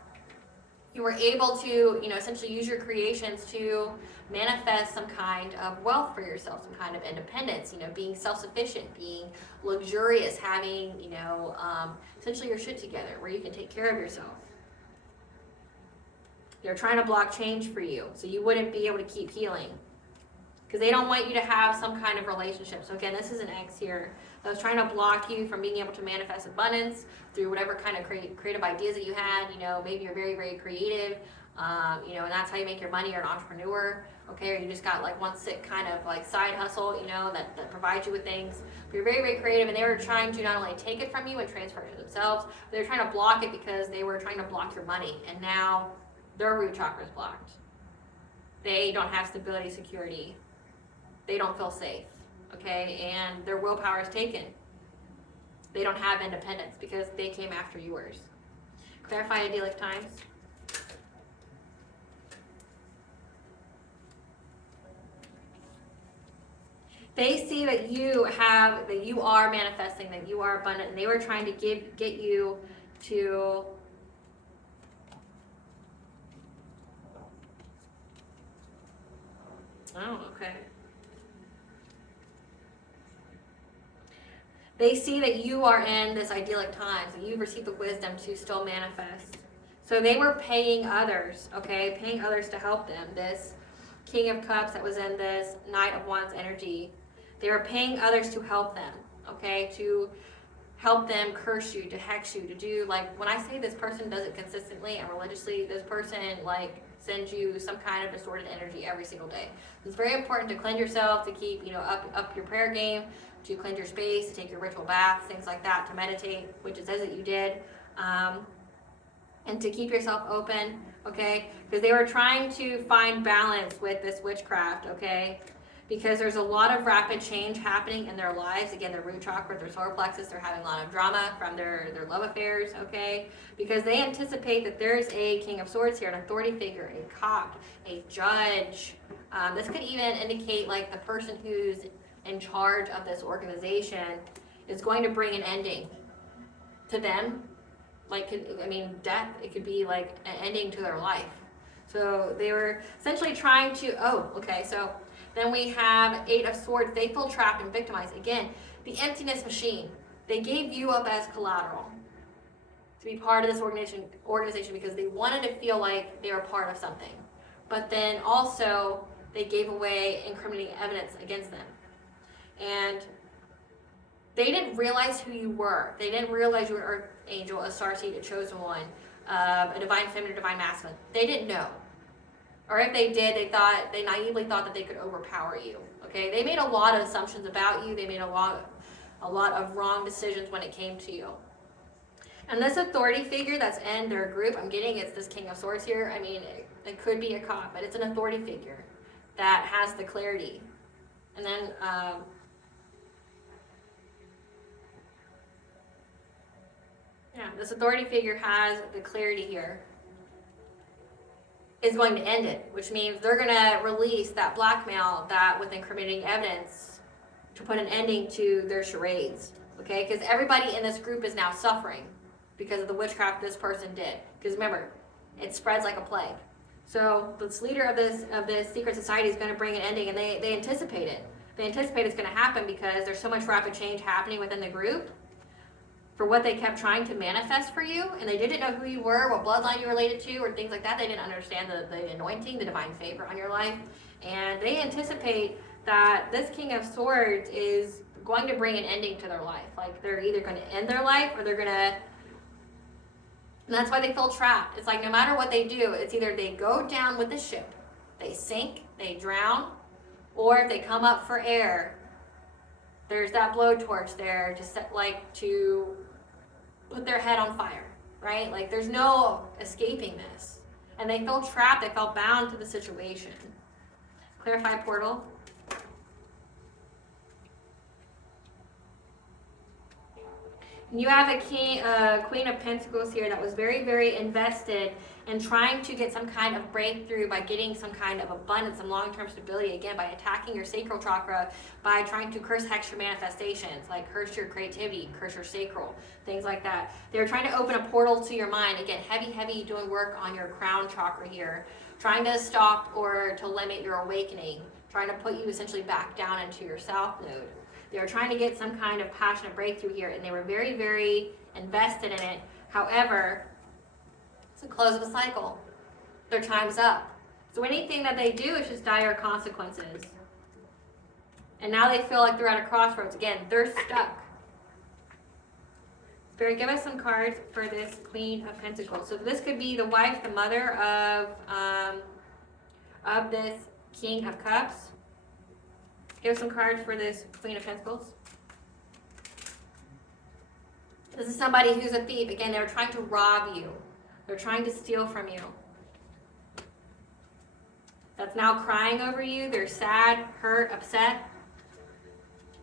you were able to, essentially use your creations to manifest some kind of wealth for yourself, some kind of independence, being self-sufficient, being luxurious, having, essentially your shit together where you can take care of yourself. They're trying to block change for you, so you wouldn't be able to keep healing. Because they don't want you to have some kind of relationship. So again, this is an X here. I was trying to block you from being able to manifest abundance through whatever kind of creative ideas that you had. Maybe you're very, very creative, You know, and that's how you make your money. You're an entrepreneur, okay? Or you just got like one sick kind of like side hustle, you know, that provides you with things. But you're very, very creative, and they were trying to not only take it from you and transfer it to themselves, but they were trying to block it because they were trying to block your money, and now their root chakra is blocked. They don't have stability, security. They don't feel safe, okay? And their willpower is taken. They don't have independence because they came after yours. Clarify idyllic times. They see that you are manifesting, that you are abundant, and they were trying to get you to okay. They see that you are in this idyllic times, and you've received the wisdom to still manifest. So they were paying others, okay? Paying others to help them. This King of Cups that was in this Knight of Wands energy, they were paying others to help them, okay? To help them curse you, to hex you, to do, like, when I say this person does it consistently and religiously, this person, like, sends you some kind of distorted energy every single day. It's very important to cleanse yourself, to keep, you know, up your prayer game, to cleanse your space, to take your ritual baths, things like that, to meditate, which it says that you did, and to keep yourself open, okay? Because they were trying to find balance with this witchcraft, okay? Because there's a lot of rapid change happening in their lives. Again, their root chakra, their solar plexus, they're having a lot of drama from their love affairs, okay? Because they anticipate that there's a King of Swords here, an authority figure, a cop, a judge. This could even indicate like the person who's in charge of this organization is going to bring an ending to them. Like, I mean, death, it could be like an ending to their life. So they were essentially trying to, so then we have Eight of Swords. They feel trapped and victimized. Again, the emptiness machine. They gave you up as collateral to be part of this organization because they wanted to feel like they were part of something. But then also, they gave away incriminating evidence against them. And they didn't realize who you were. They didn't realize you were an Earth Angel, a Starseed, a Chosen One, a Divine Feminine, a Divine Masculine. They didn't know. Or if they did, they naively thought that they could overpower you. Okay, they made a lot of assumptions about you. They made a lot of wrong decisions when it came to you. And this authority figure that's in their group, I'm getting it's this King of Swords here. I mean, it could be a cop, but it's an authority figure that has the clarity. And then this authority figure has the clarity here. Is going to end it, which means they're going to release that blackmail, that with incriminating evidence, to put an ending to their charades, okay? Because everybody in this group is now suffering because of the witchcraft this person did. Because remember, it spreads like a plague. So this leader of this secret society is going to bring an ending, and they anticipate it. They anticipate it's going to happen because there's so much rapid change happening within the group for what they kept trying to manifest for you, and they didn't know who you were, what bloodline you related to, or things like that. They didn't understand the anointing, the divine favor on your life, and they anticipate that this King of Swords is going to bring an ending to their life. Like, they're either going to end their life, or they're going to, and that's why they feel trapped. It's like no matter what they do, it's either they go down with the ship, they sink, they drown, or if they come up for air, there's that blowtorch there to put their head on fire, right? Like, there's no escaping this. And they felt trapped, they felt bound to the situation. Clarify portal. And you have a Queen of Pentacles here that was very, very invested in trying to get some kind of breakthrough by getting some kind of abundance, some long-term stability, again, by attacking your sacral chakra, by trying to curse hex your manifestations, like curse your creativity, curse your sacral, things like that. They were trying to open a portal to your mind. Again, heavy doing work on your crown chakra here, trying to stop or to limit your awakening, trying to put you essentially back down into your south node. They were trying to get some kind of passionate breakthrough here, and they were very, very invested in it. However, it's the close of a cycle. Their time's up. So anything that they do is just dire consequences. And now they feel like they're at a crossroads. Again, they're stuck. Spirit, give us some cards for this Queen of Pentacles. So this could be the wife, the mother of this King of Cups. Give us some cards for this Queen of Pentacles. This is somebody who's a thief. Again, they're trying to rob you. They're trying to steal from you. That's now crying over you. They're sad, hurt, upset,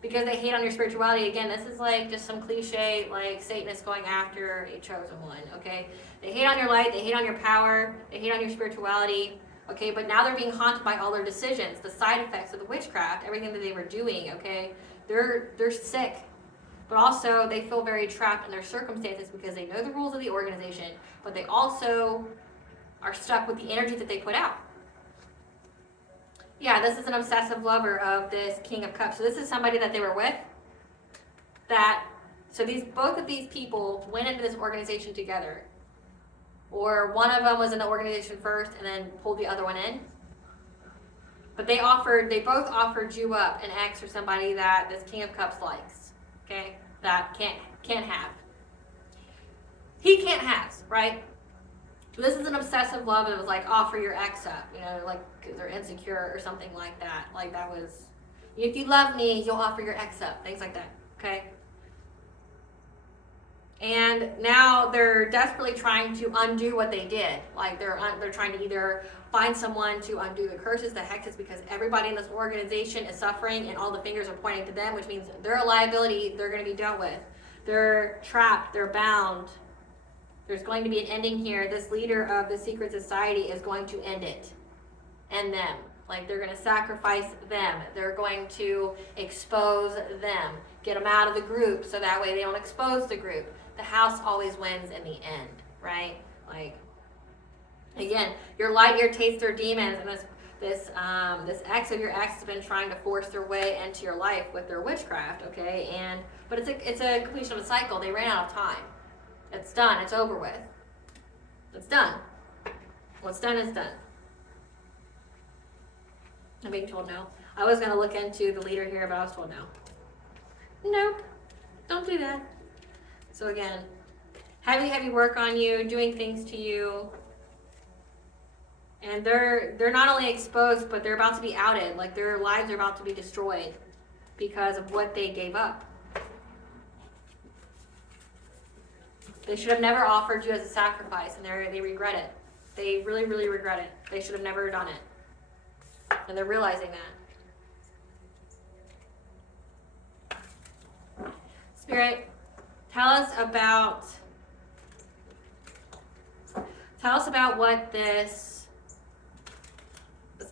because they hate on your spirituality. Again, this is like just some cliche, like Satanists going after a chosen one, okay? They hate on your light, they hate on your power, they hate on your spirituality, okay? But now they're being haunted by all their decisions, the side effects of the witchcraft, everything that they were doing, okay? They're sick, but also they feel very trapped in their circumstances because they know the rules of the organization, but they also are stuck with the energy that they put out. Yeah, this is an obsessive lover of this King of Cups. So this is somebody that they were with. Both of these people went into this organization together. Or one of them was in the organization first and then pulled the other one in. But they both offered you up an ex or somebody that this King of Cups likes. Okay? That can't have. He can't have, right? This is an obsessive love that was like, offer your ex up, like because they're insecure or something like that. Like that was, if you love me, you'll offer your ex up, things like that, okay? And now they're desperately trying to undo what they did. Like they're trying to either find someone to undo the curses, the hexes, because everybody in this organization is suffering and all the fingers are pointing to them, which means they're a liability, they're going to be dealt with. They're trapped, they're bound. There's going to be an ending here. This leader of the secret society is going to end it. End them. Like they're going to sacrifice them. They're going to expose them. Get them out of the group so that way they don't expose the group. The house always wins in the end, right? Like, again, your light ear tastes their demons, and this ex of your ex has been trying to force their way into your life with their witchcraft, okay? But it's a completion of a cycle. They ran out of time. It's done. It's over with. It's done. What's done is done. I'm being told no. I was going to look into the leader here, but I was told no. Nope. Don't do that. So again, heavy work on you, doing things to you. And they're not only exposed, but they're about to be outed. Like their lives are about to be destroyed because of what they gave up. They should have never offered you as a sacrifice, and they regret it. They really, really regret it. They should have never done it. And they're realizing that. Spirit, tell us about what this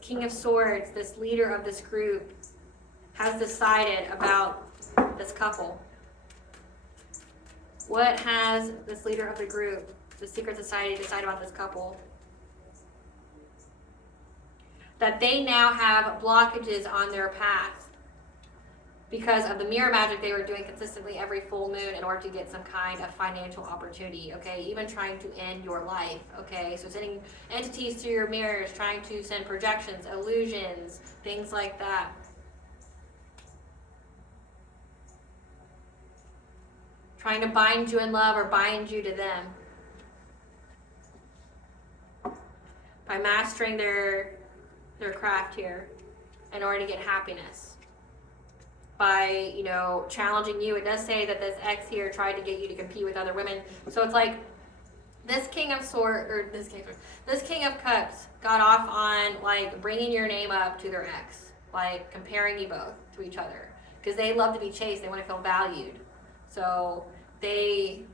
King of Swords, this leader of this group, has decided about this couple. What has this leader of the group, the secret society, decided about this couple? That they now have blockages on their path because of the mirror magic they were doing consistently every full moon in order to get some kind of financial opportunity, okay? Even trying to end your life, okay? So sending entities through your mirrors, trying to send projections, illusions, things like that. Trying to bind you in love or bind you to them. By mastering their craft here in order to get happiness. By, challenging you. It does say that this ex here tried to get you to compete with other women. So it's like this King of Cups got off on like bringing your name up to their ex. Like comparing you both to each other. Because they love to be chased. They want to feel valued. So they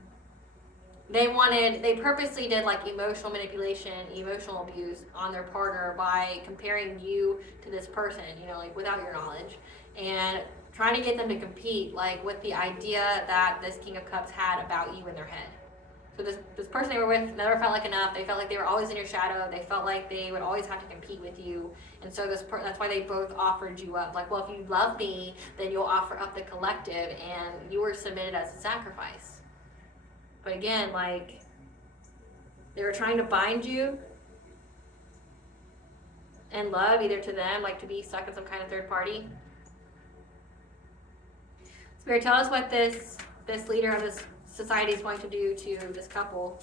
purposely did like emotional manipulation, emotional abuse on their partner by comparing you to this person, like without your knowledge, and trying to get them to compete like with the idea that this King of Cups had about you in their head. So this person they were with never felt like enough. They felt like they were always in your shadow. They felt like they would always have to compete with you. And so that's why they both offered you up. Like, well, if you love me, then you'll offer up the collective, and you were submitted as a sacrifice. But again, like, they were trying to bind you and love, either to them, like to be stuck in some kind of third party. Spirit, tell us what this leader of this society is going to do to this couple.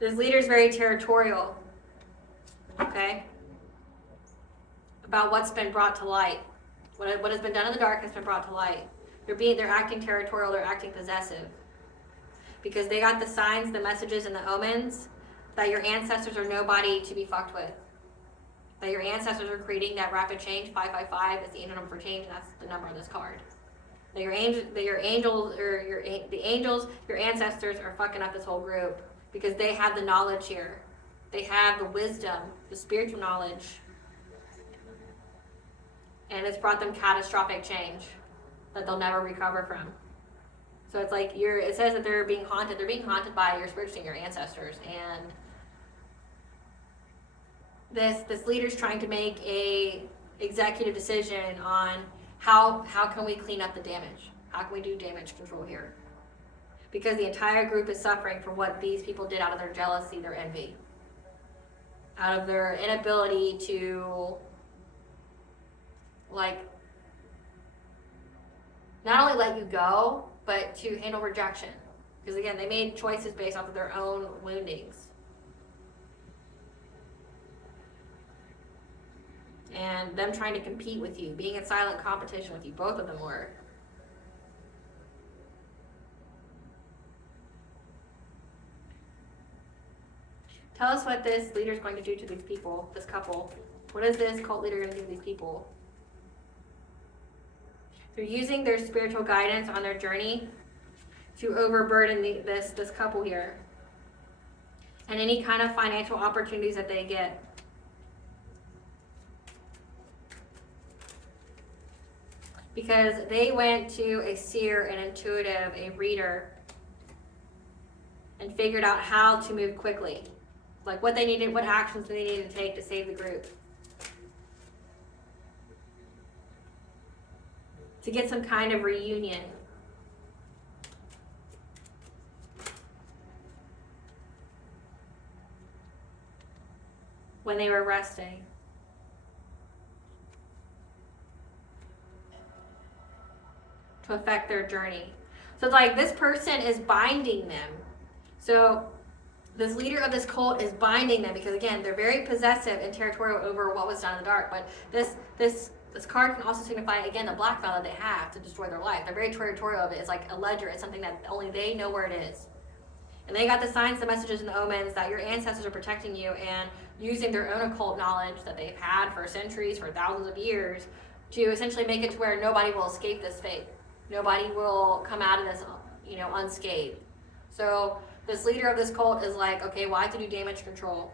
This leader is very territorial, okay? About what's been brought to light. What has been done in the dark has been brought to light. They're acting territorial, they're acting possessive. Because they got the signs, the messages, and the omens that your ancestors are nobody to be fucked with. That your ancestors are creating that rapid change. 555 is the angel number for change, and that's the number on this card. That your angels, your ancestors are fucking up this whole group because they have the knowledge here. They have the wisdom, the spiritual knowledge, and it's brought them catastrophic change that they'll never recover from. So it's like it says that they're being haunted. They're being haunted by your spiritual, your ancestors, and this leader's trying to make a executive decision on how can we clean up the damage? How can we do damage control here? Because the entire group is suffering from what these people did out of their jealousy, their envy, out of their inability to not only let you go, but to handle rejection. Because again, they made choices based off of their own woundings. And them trying to compete with you, being in silent competition with you, both of them were. Tell us what this leader is going to do to these people, this couple. What is this cult leader going to do to these people? They're using their spiritual guidance on their journey to overburden this couple here. And any kind of financial opportunities that they get. Because they went to a seer, an intuitive, a reader, and figured out how to move quickly. Like what they needed, what actions they needed to take to save the group. To get some kind of reunion. When they were resting. To affect their journey. So it's like this person is binding them. So this leader of this cult is binding them because again, they're very possessive and territorial over what was done in the dark. But this card can also signify, again, the blackmail that they have to destroy their life. They're very territorial of it. It's like a ledger. It's something that only they know where it is. And they got the signs, the messages, and the omens that your ancestors are protecting you and using their own occult knowledge that they've had for centuries, for thousands of years, to essentially make it to where nobody will escape this fate. Nobody will come out of this, unscathed. So this leader of this cult is like, okay, well, I have to do damage control.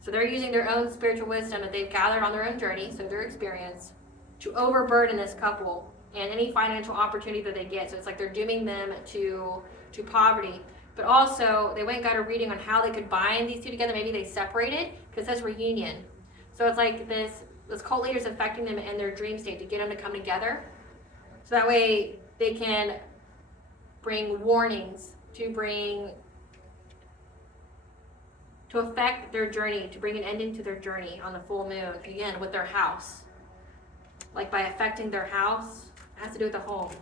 So they're using their own spiritual wisdom that they've gathered on their own journey, so their experience, to overburden this couple and any financial opportunity that they get. So it's like they're dooming them to poverty. But also, they went and got a reading on how they could bind these two together. Maybe they separated, because it says reunion. So it's like this cult leader is affecting them in their dream state to get them to come together. So that way they can bring warnings, to affect their journey, to bring an ending to their journey on the full moon, again, with their house. Like by affecting their house, it has to do with the home.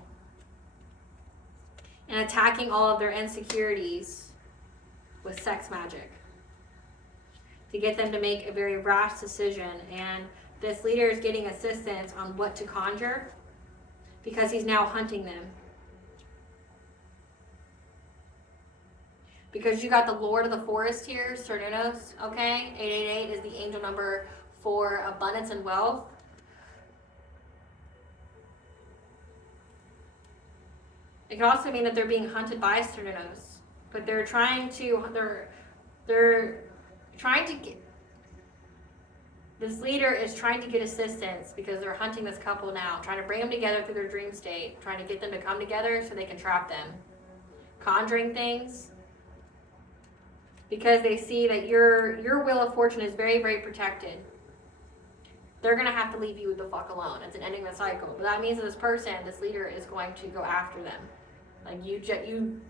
And attacking all of their insecurities with sex magic. To get them to make a very rash decision. And this leader is getting assistance on what to conjure because he's now hunting them. Because you got the Lord of the Forest here, Cernunnos, okay? 888 is the angel number for abundance and wealth. It can also mean that they're being hunted by Cernunnos, but they're trying to get, this leader is trying to get assistance because they're hunting this couple now, trying to bring them together through their dream state, trying to get them to come together so they can trap them. Conjuring things, because they see that your wheel of fortune is very, very protected. They're going to have to leave you the fuck alone. It's an ending of the cycle. But that means that this person, this leader, is going to go after them. Like you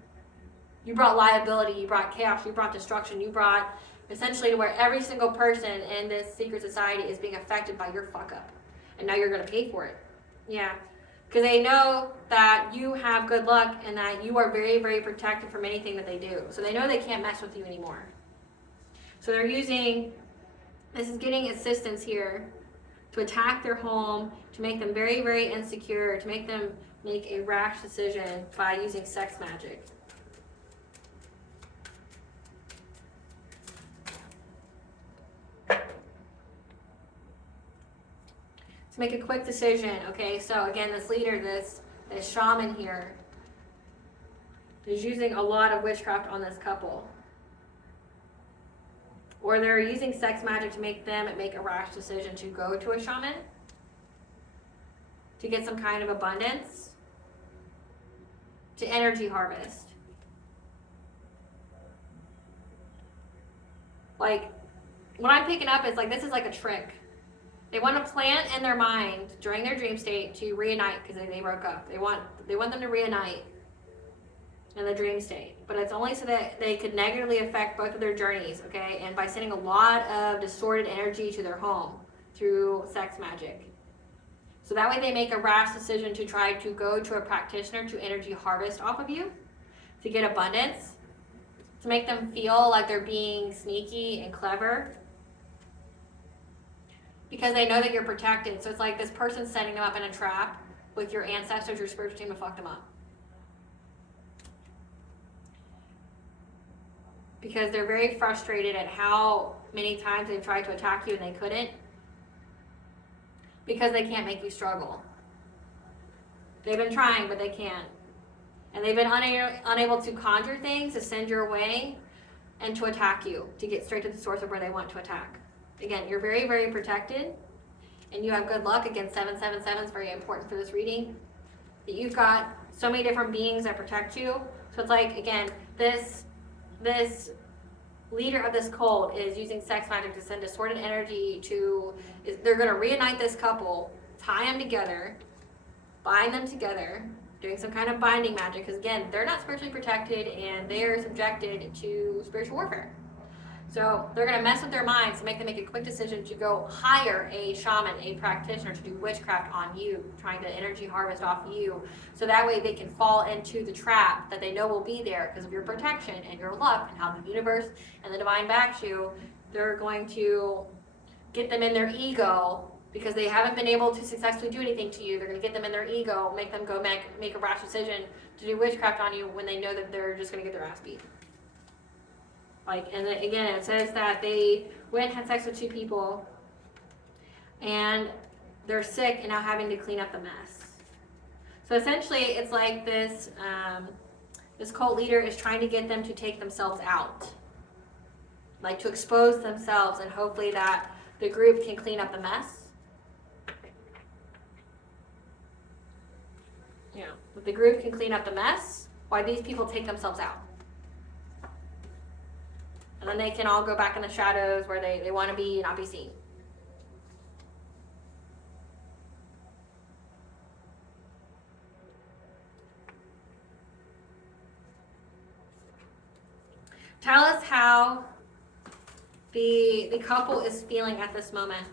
brought liability, you brought chaos, you brought destruction, you brought essentially to where every single person in this secret society is being affected by your fuck up. And now you're going to pay for it. Yeah. Because they know that you have good luck and that you are very, very protected from anything that they do. So they know they can't mess with you anymore. So they're using, this is getting assistance here to attack their home, to make them very, very insecure, to make them make a rash decision by using sex magic. To make a quick decision, okay? So again, this leader, this shaman here, is using a lot of witchcraft on this couple. Or they're using sex magic to make them make a rash decision to go to a shaman to get some kind of abundance, to energy harvest. Like, what I'm picking up is like, this is like a trick. They want to plant in their mind during their dream state to reunite because they broke up. They want them to reunite in the dream state, but it's only so that they could negatively affect both of their journeys, okay? And by sending a lot of distorted energy to their home through sex magic. So that way they make a rash decision to try to go to a practitioner to energy harvest off of you, to get abundance, to make them feel like they're being sneaky and clever, because they know that you're protected. So it's like this person setting them up in a trap with your ancestors, your spiritual team, to fuck them up. Because they're very frustrated at how many times they've tried to attack you and they couldn't. Because they can't make you struggle. They've been trying, but they can't. And they've been unable to conjure things to send your way and to attack you, to get straight to the source of where they want to attack. Again, you're very, very protected, and you have good luck. Again, 777 is very important for this reading. That you've got so many different beings that protect you. So it's like, again, this leader of this cult is using sex magic to send distorted energy to, they're going to reunite this couple, tie them together, bind them together, doing some kind of binding magic, because again, they're not spiritually protected and they are subjected to spiritual warfare. So they're going to mess with their minds to make them make a quick decision to go hire a shaman, a practitioner, to do witchcraft on you, trying to energy harvest off you. So that way they can fall into the trap that they know will be there because of your protection and your luck and how the universe and the divine backs you. They're going to get them in their ego because they haven't been able to successfully do anything to you. They're going to get them in their ego, make them go make a rash decision to do witchcraft on you when they know that they're just going to get their ass beat. Like, and then again, it says that they went and had sex with two people and they're sick and now having to clean up the mess. So essentially, it's like this cult leader is trying to get them to take themselves out, like to expose themselves, and hopefully that the group can clean up the mess. Yeah, if the group can clean up the mess, why these people take themselves out. And then they can all go back in the shadows where they want to be and not be seen. Tell us how the couple is feeling at this moment.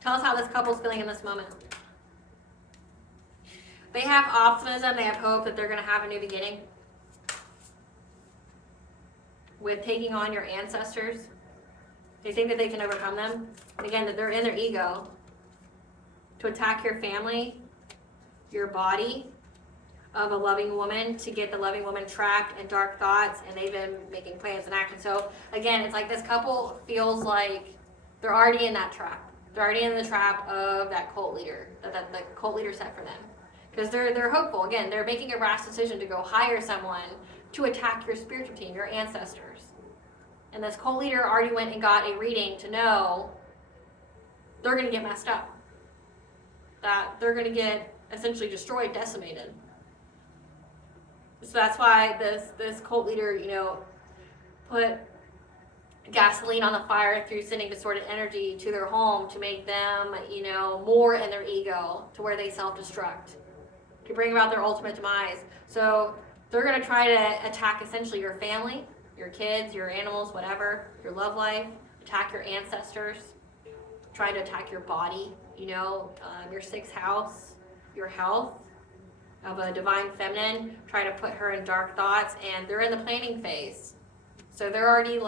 Tell us how this couple is feeling in this moment. They have optimism, they have hope that they're going to have a new beginning. With taking on your ancestors. They think that they can overcome them. And again, that they're in their ego to attack your family, your body of a loving woman, to get the loving woman trapped in dark thoughts, and they've been making plans and action. So again, it's like this couple feels like they're already in that trap. They're already in the trap of that cult leader, that the cult leader set for them. Because they're hopeful. Again, they're making a rash decision to go hire someone to attack your spiritual team, your ancestors. And this cult leader already went and got a reading to know they're going to get messed up. That they're going to get essentially destroyed, decimated. So that's why this cult leader, put gasoline on the fire through sending distorted energy to their home to make them, more in their ego to where they self-destruct, to bring about their ultimate demise. So they're going to try to attack essentially your family, your kids, your animals, whatever, your love life, attack your ancestors, try to attack your body, you know, your 6th house, your health of a divine feminine, try to put her in dark thoughts, and they're in the planning phase. So they're already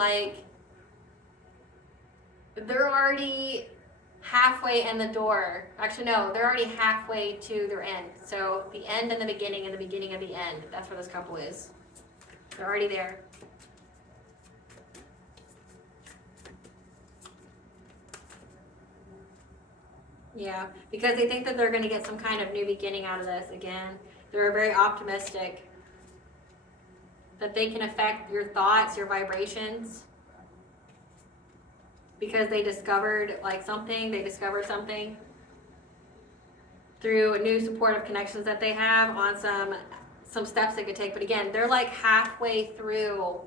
halfway in the door. Actually, no, they're already halfway to their end. So the end and the beginning and the beginning of the end. That's where this couple is. They're already there. Yeah, because they think that they're going to get some kind of new beginning out of this again. They're very optimistic that they can affect your thoughts, your vibrations, because they discovered something. They discovered something through new supportive connections that they have on some steps they could take. But again, they're halfway through.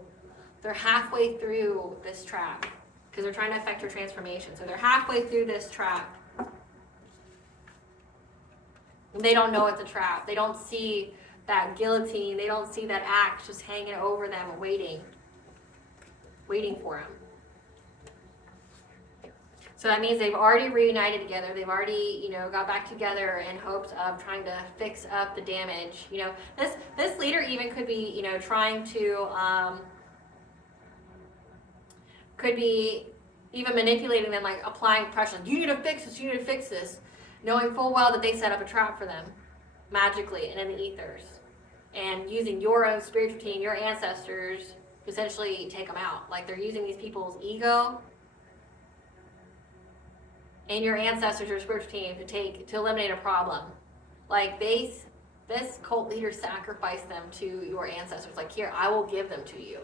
They're halfway through this trap because they're trying to affect your transformation. So they're halfway through this trap. They don't know it's a trap. They don't see that guillotine. They don't see that axe just hanging over them, waiting for them. So that means they've already reunited together. They've already, got back together in hopes of trying to fix up the damage. This leader even could be, trying to, could be even manipulating them, applying pressure. You need to fix this. You need to fix this. Knowing full well that they set up a trap for them, magically and in the ethers, and using your own spiritual team, your ancestors, to essentially take them out. They're using these people's ego and your ancestors, your spiritual team, to eliminate a problem. This cult leader sacrificed them to your ancestors. Here, I will give them to you.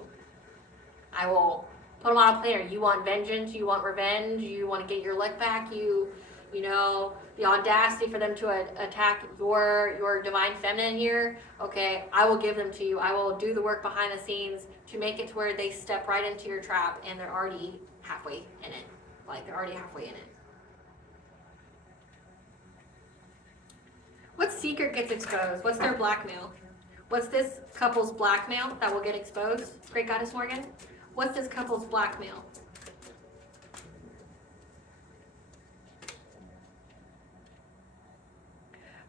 I will put them on a platter. You want vengeance? You want revenge? You want to get your lick back? The audacity for them to attack your divine feminine here, okay, I will give them to you. I will do the work behind the scenes to make it to where they step right into your trap and they're already halfway in it. They're already halfway in it. What secret gets exposed? What's their blackmail? What's this couple's blackmail that will get exposed? Great Goddess Morgan. What's this couple's blackmail?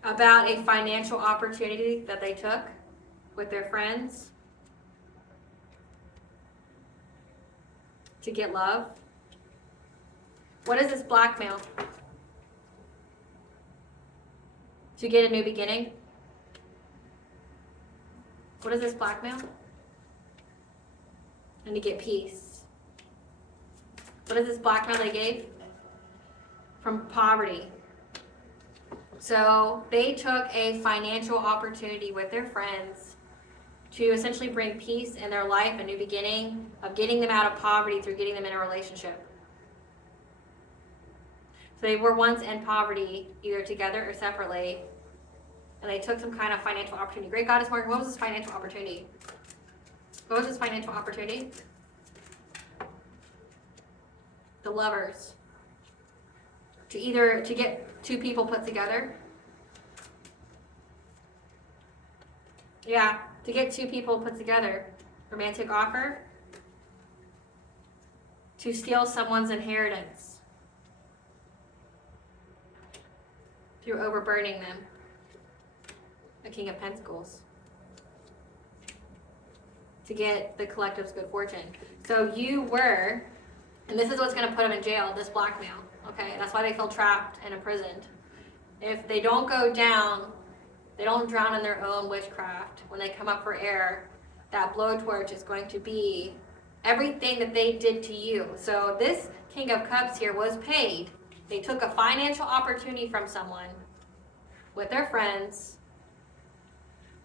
About a financial opportunity that they took with their friends to get love. What is this blackmail? To get a new beginning. What is this blackmail? And to get peace. What is this blackmail they gave? From poverty. So they took a financial opportunity with their friends to essentially bring peace in their life, a new beginning, of getting them out of poverty through getting them in a relationship. So they were once in poverty, either together or separately, and they took some kind of financial opportunity. Great Goddess Morgan, what was this financial opportunity? What was this financial opportunity? The lovers. To get two people put together. Yeah, to get two people put together. Romantic offer. To steal someone's inheritance. Through overburdening them. A King of Pentacles. To get the collective's good fortune. So you were, and this is what's going to put them in jail, this blackmail. Okay, that's why they feel trapped and imprisoned. If they don't go down, they don't drown in their own witchcraft. When they come up for air, that blowtorch is going to be everything that they did to you. So this King of Cups here was paid. They took a financial opportunity from someone with their friends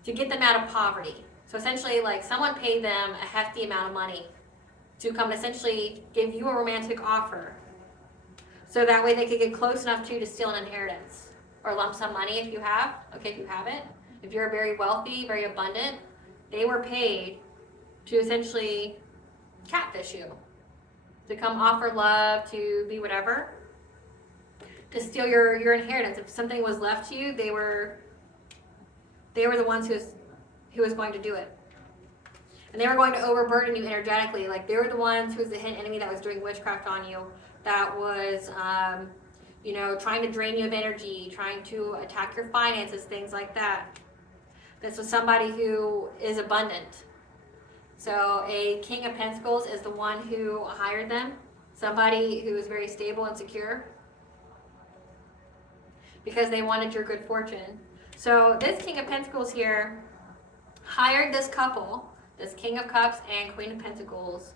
to get them out of poverty. So essentially, someone paid them a hefty amount of money to come and essentially give you a romantic offer. So that way they could get close enough to steal an inheritance or lump sum money if you have. Okay, if you have it. If you're very wealthy, very abundant, they were paid to essentially catfish you. To come offer love, to be whatever. To steal your inheritance. If something was left to you, they were the ones who was going to do it. And they were going to overburden you energetically. They were the ones who was the hidden enemy that was doing witchcraft on you. That was you know, trying to drain you of energy, trying to attack your finances, things like that. This was somebody who is abundant. So a King of Pentacles is the one who hired them, somebody who is very stable and secure because they wanted your good fortune. So this King of Pentacles here hired this couple, this King of Cups and Queen of Pentacles,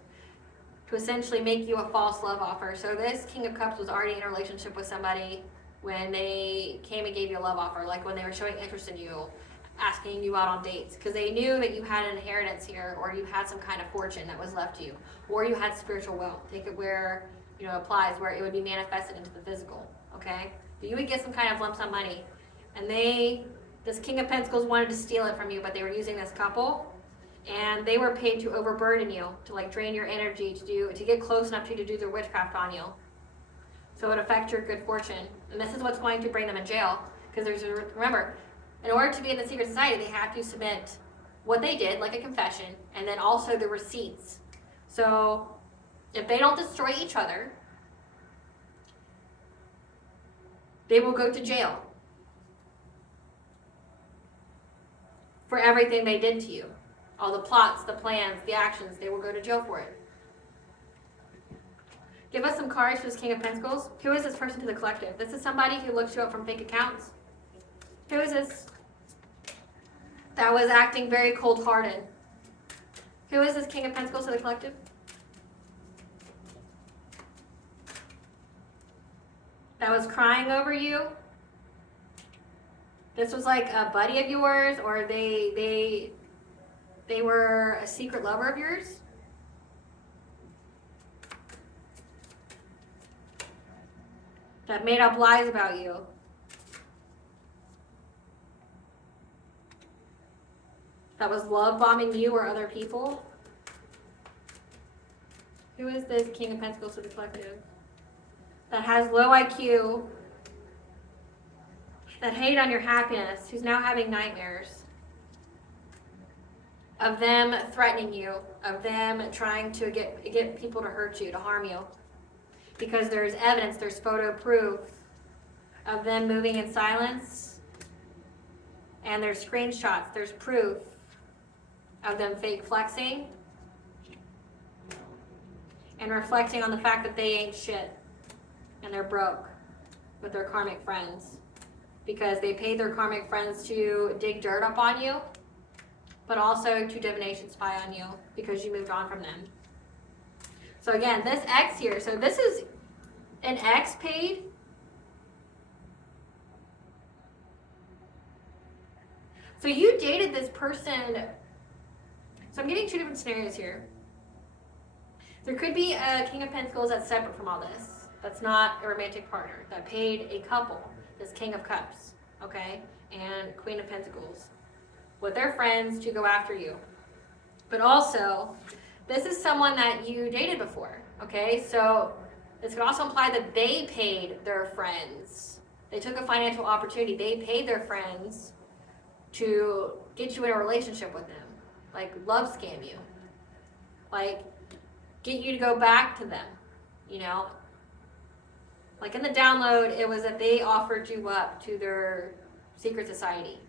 to essentially make you a false love offer. So this King of Cups was already in a relationship with somebody when they came and gave you a love offer, like when they were showing interest in you, asking you out on dates, because they knew that you had an inheritance here, or you had some kind of fortune that was left to you, or you had spiritual wealth. Take it where, you know, applies, where it would be manifested into the physical, okay? But you would get some kind of lump sum money, and this King of Pentacles wanted to steal it from you, but they were using this couple, and they were paid to overburden you, to like drain your energy, to get close enough to do their witchcraft on you, so it would affect your good fortune. And this is what's going to bring them in jail, because remember, in order to be in the secret society, they have to submit what they did, like a confession, and then also the receipts. So if they don't destroy each other, they will go to jail for everything they did to you. All the plots, the plans, the actions, they will go to jail for it. Give us some cards for this King of Pentacles. Who is this person to the collective? This is somebody who looks you up from fake accounts. Who is this? That was acting very cold-hearted. Who is this King of Pentacles to the collective? That was crying over you. This was like a buddy of yours, or they were a secret lover of yours. That made up lies about you. That was love bombing you or other people. Who is this King of Pentacles to the collective? That has low IQ, that hate on your happiness, who's now having nightmares of them threatening you, of them trying to get people to hurt you, to harm you. Because there's evidence, there's photo proof of them moving in silence, and there's screenshots, there's proof of them fake flexing and reflecting on the fact that they ain't shit and they're broke with their karmic friends, because they paid their karmic friends to dig dirt up on you, but also to divination spy on you because you moved on from them. So again, this X here, so this is an X paid. So you dated this person. So I'm getting two different scenarios here. There could be a King of Pentacles that's separate from all this. That's not a romantic partner. That paid a couple, this King of Cups, okay, and Queen of Pentacles, with their friends to go after you. But also, this is someone that you dated before, okay? So this could also imply that they paid their friends. They took a financial opportunity. They paid their friends to get you in a relationship with them. Like love scam you, like get you to go back to them, you know. Like in the download, it was that they offered you up to their secret society,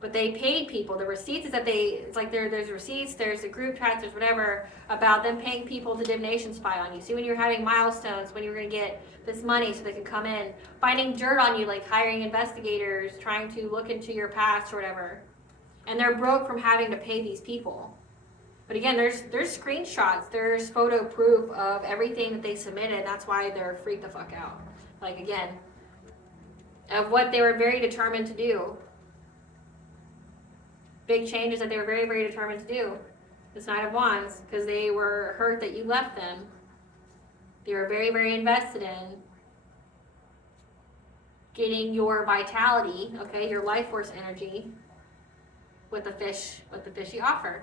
but they paid people. The receipts is that it's like there's receipts, there's the group chats, there's whatever about them paying people to divination spy on you. See, when you're having milestones, when you were going to get this money so they could come in, finding dirt on you, like hiring investigators, trying to look into your past or whatever. And they're broke from having to pay these people. But again, there's screenshots, there's photo proof of everything that they submitted. That's why they're freaked the fuck out. Like again, of what they were very determined to do. Big changes that they were very, very determined to do. This Knight of Wands, because they were hurt that you left them. They were very, very invested in getting your vitality, okay, your life force energy, with the fishy offer.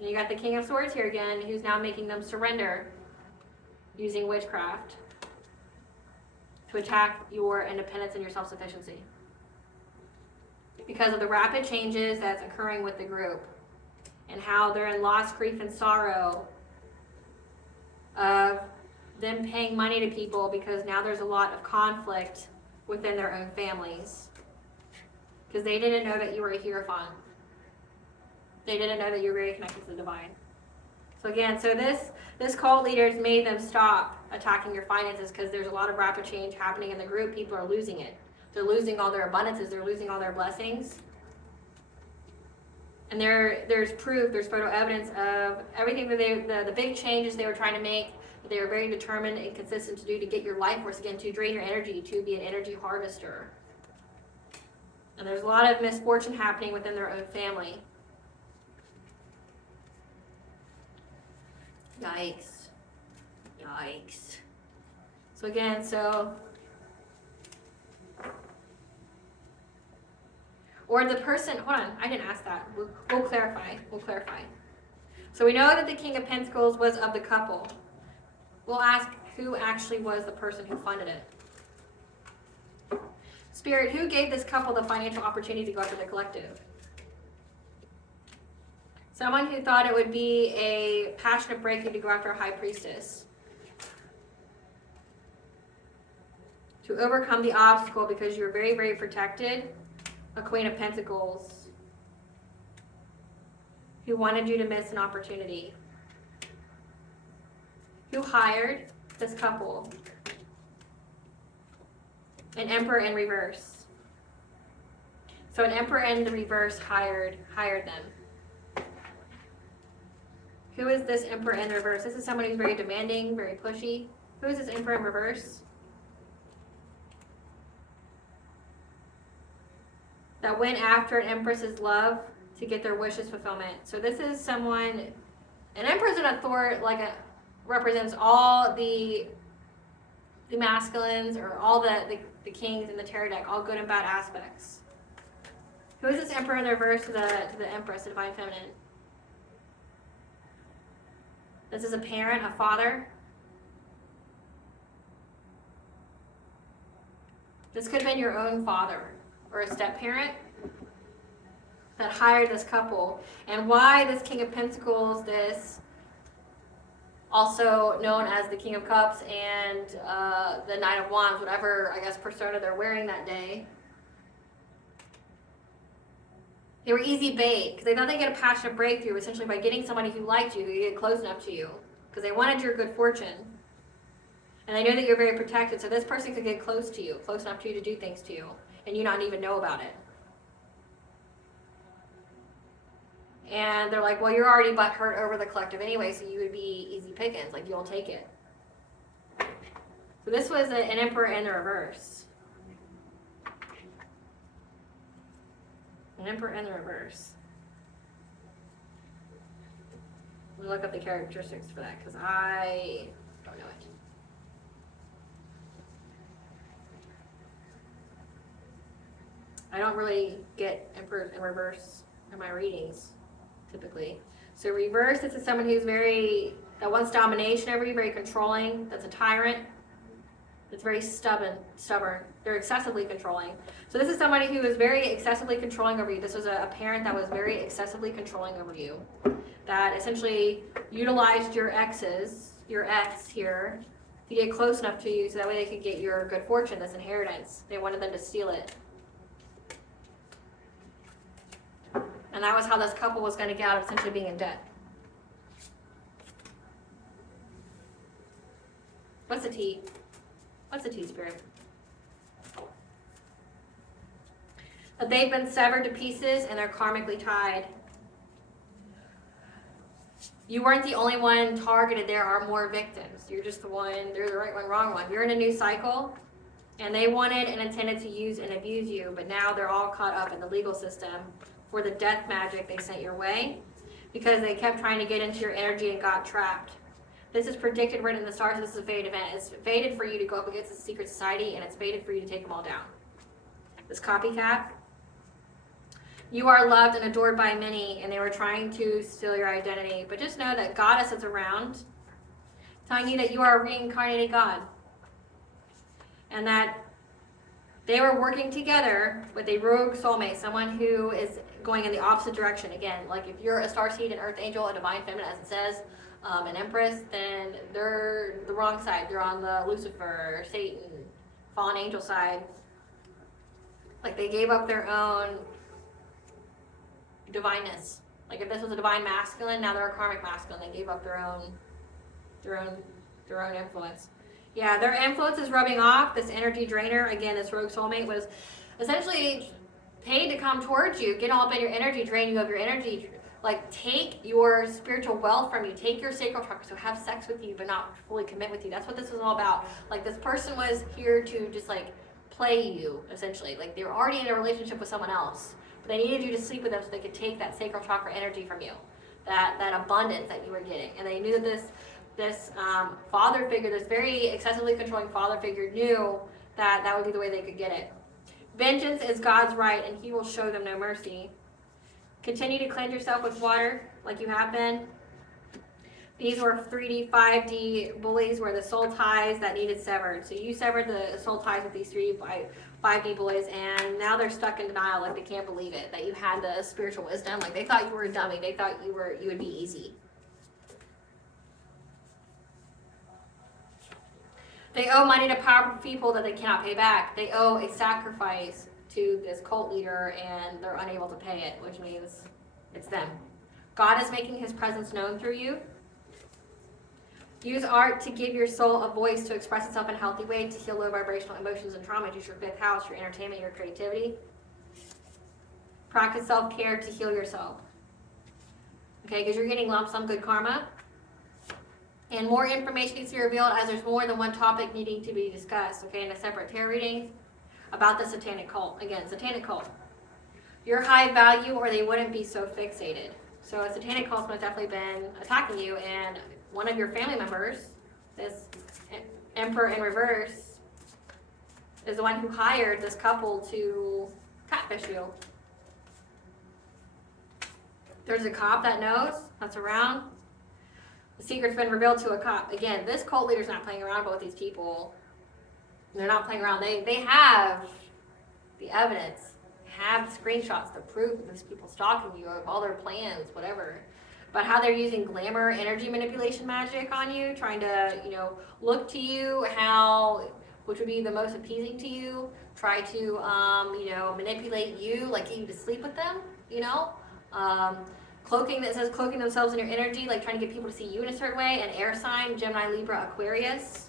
And you got the King of Swords here again, who's now making them surrender using witchcraft to attack your independence and your self-sufficiency. Because of the rapid changes that's occurring with the group and how they're in loss, grief, and sorrow of them paying money to people because now there's a lot of conflict within their own families. Because they didn't know that you were a Hierophant. They didn't know that you were very connected to the divine. So again, this cult leaders made them stop attacking your finances because there's a lot of rapid change happening in the group. People are losing it. They're losing all their abundances. They're losing all their blessings. And there's proof, there's photo evidence of everything that the big changes they were trying to make, that they were very determined and consistent to do to get your life force again, to drain your energy, to be an energy harvester. And there's a lot of misfortune happening within their own family. Yikes. Yikes. So again, or the person, hold on, I didn't ask that. We'll clarify. So we know that the King of Pentacles was of the couple. We'll ask who actually was the person who funded it. Spirit, who gave this couple the financial opportunity to go after the collective? Someone who thought it would be a passionate breakthrough to go after a high priestess. To overcome the obstacle because you're very, very protected. A Queen of Pentacles. Who wanted you to miss an opportunity. Who hired this couple? An Emperor in reverse. So an Emperor in the reverse hired them. Who is this Emperor in reverse? This is someone who's very demanding, very pushy. Who is this Emperor in reverse? That went after an Empress's love to get their wishes fulfillment. So this is someone, an Empress in authority, represents all the masculines, or all the kings in the tarot deck, all good and bad aspects. Who is this Emperor in the reverse to the Empress, the Divine Feminine? This is a parent, a father. This could have been your own father or a step-parent that hired this couple. And why this King of Pentacles, this also known as the King of Cups and the Knight of Wands, whatever, I guess, persona they're wearing that day. They were easy bait because they thought they'd get a passionate breakthrough essentially by getting somebody who liked you, who could get close enough to you, because they wanted your good fortune. And they knew that you're very protected, so this person could get close to you, close enough to you to do things to you, and you not even know about it. And they're like, well, you're already butthurt over the collective anyway, so you would be easy pickings, like you'll take it. So this was an Emperor in the reverse. An Emperor in the reverse. Let me look up the characteristics for that, because I don't know it. I don't really get Emperor in reverse in my readings, typically. So reverse, this is someone who's that wants domination over you, very controlling, that's a tyrant, that's very stubborn. They're excessively controlling. So this is somebody who is very excessively controlling over you. This was a parent that was very excessively controlling over you, that essentially utilized your ex here, to get close enough to you so that way they could get your good fortune, this inheritance. They wanted them to steal it. And that was how this couple was going to get out of essentially being in debt. What's the T? What's the T, Spirit? That they've been severed to pieces and they're karmically tied. You weren't the only one targeted. There are more victims. You're just the one, they're the right one, wrong one. You're in a new cycle, and they wanted and intended to use and abuse you, but now they're all caught up in the legal system for the death magic they sent your way, because they kept trying to get into your energy and got trapped. This is predicted right in the stars. This is a fated event. It's fated for you to go up against the secret society, and it's fated for you to take them all down. This copycat. You are loved and adored by many, and they were trying to steal your identity. But just know that Goddess is around, telling you that you are a reincarnated God. And that they were working together with a rogue soulmate, someone who is going in the opposite direction. Again, like if you're a starseed, an earth angel, a divine feminine, as it says, an empress, then they're the wrong side. They're on the Lucifer, Satan, fallen angel side. Like they gave up their own divineness. Like if this was a divine masculine, now they're a karmic masculine. They gave up their own influence. Yeah, their influence is rubbing off. This energy drainer, again, this rogue soulmate was essentially paid to come towards you, get all up in your energy, drain you of your energy, like take your spiritual wealth from you, take your sacral chakra, so have sex with you but not fully commit with you. That's what this was all about. Like this person was here to just like play you, essentially. Like they were already in a relationship with someone else, but they needed you to sleep with them so they could take that sacral chakra energy from you, that abundance that you were getting. And they knew that this father figure, this very excessively controlling father figure, knew that that would be the way they could get it. Vengeance is God's right, and he will show them no mercy. Continue to cleanse yourself with water like you have been. These were 3D, 5D bullies where the soul ties that needed severed. So you severed the soul ties with these 3D, 5D bullies, and now they're stuck in denial, like they can't believe it, that you had the spiritual wisdom. Like they thought you were a dummy. They thought you would be easy. They owe money to powerful people that they cannot pay back. They owe a sacrifice to this cult leader and they're unable to pay it, which means it's them. God is making his presence known through you. Use art to give your soul a voice to express itself in a healthy way, to heal low vibrational emotions and trauma. Use your fifth house, your entertainment, your creativity. Practice self-care to heal yourself. Okay, because you're getting lump sum good karma. And more information needs to be revealed as there's more than one topic needing to be discussed, okay, in a separate tarot reading about the satanic cult. Again, satanic cult. You're high value or they wouldn't be so fixated. So a satanic cult's most definitely been attacking you, and one of your family members, this Emperor in reverse, is the one who hired this couple to catfish you. There's a cop that knows, that's around. The secret's been revealed to a cop. Again, this cult leader's not playing around with these people. They're not playing around. They have the evidence, have screenshots to prove that these people stalking you, of all their plans, whatever. But how they're using glamour, energy manipulation magic on you, trying to, look to you which would be the most appeasing to you, try to, manipulate you, like get you to sleep with them, Cloaking that says cloaking themselves in your energy, like trying to get people to see you in a certain way. An air sign, Gemini, Libra, Aquarius,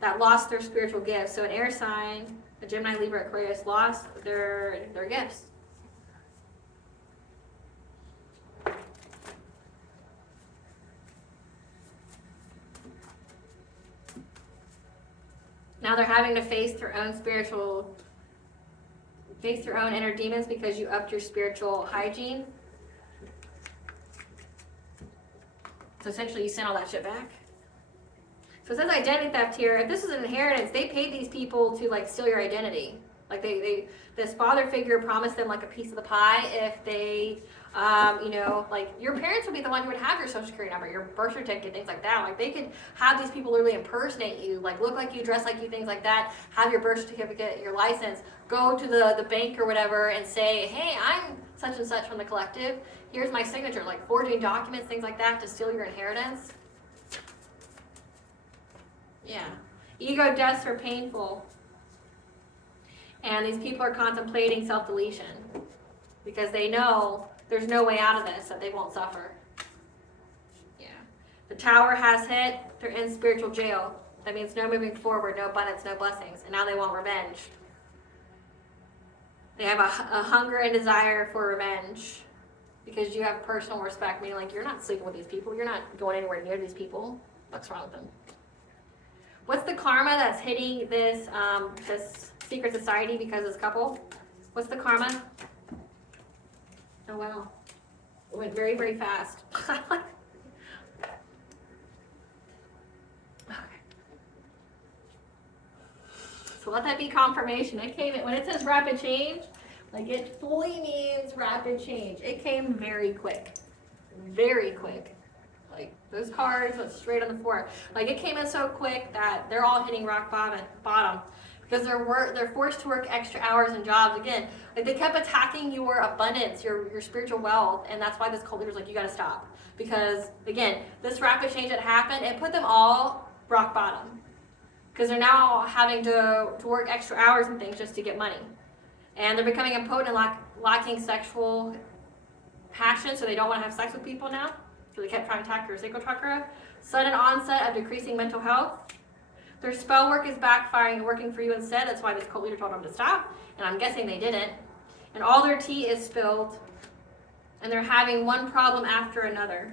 that lost their spiritual gifts. So an air sign, a Gemini, Libra, Aquarius, lost their gifts. Now they're having to face their own inner demons because you upped your spiritual hygiene. So essentially you sent all that shit back. So it says identity theft here. If this is an inheritance, they paid these people to like steal your identity. Like this father figure promised them like a piece of the pie if they, like your parents would be the one who would have your social security number, your birth certificate, things like that. Like they could have these people literally impersonate you, like look like you, dress like you, things like that, have your birth certificate, your license, go to the bank or whatever and say, hey, I'm such and such from the collective. Here's my signature, like forging documents, things like that to steal your inheritance. Yeah. Ego deaths are painful. And these people are contemplating self-deletion because they know there's no way out of this, that they won't suffer. Yeah. The tower has hit. They're in spiritual jail. That means no moving forward, no abundance, no blessings. And now they want revenge. They have a hunger and desire for revenge because you have personal respect, meaning like you're not sleeping with these people. You're not going anywhere near these people. What's wrong with them? What's the karma that's hitting this secret society because of this couple? What's the karma? Oh wow. It went very, very fast. Okay. So let that be confirmation. It came when it says rapid change, like it fully means rapid change. It came very quick. Very quick. Like those cards went straight on the floor. Like it came in so quick that they're all hitting rock bottom because they're forced to work extra hours and jobs again. Like they kept attacking your abundance, your spiritual wealth, and that's why this cult leader's like, you got to stop. Because, again, this rapid change that happened, it put them all rock bottom. Because they're now having to work extra hours and things just to get money. And they're becoming impotent and lacking sexual passion, so they don't want to have sex with people now. So they kept trying to attack your sacral chakra. Sudden onset of decreasing mental health. Their spell work is backfiring and working for you instead. That's why this cult leader told them to stop. And I'm guessing they didn't. And all their tea is spilled. And they're having one problem after another.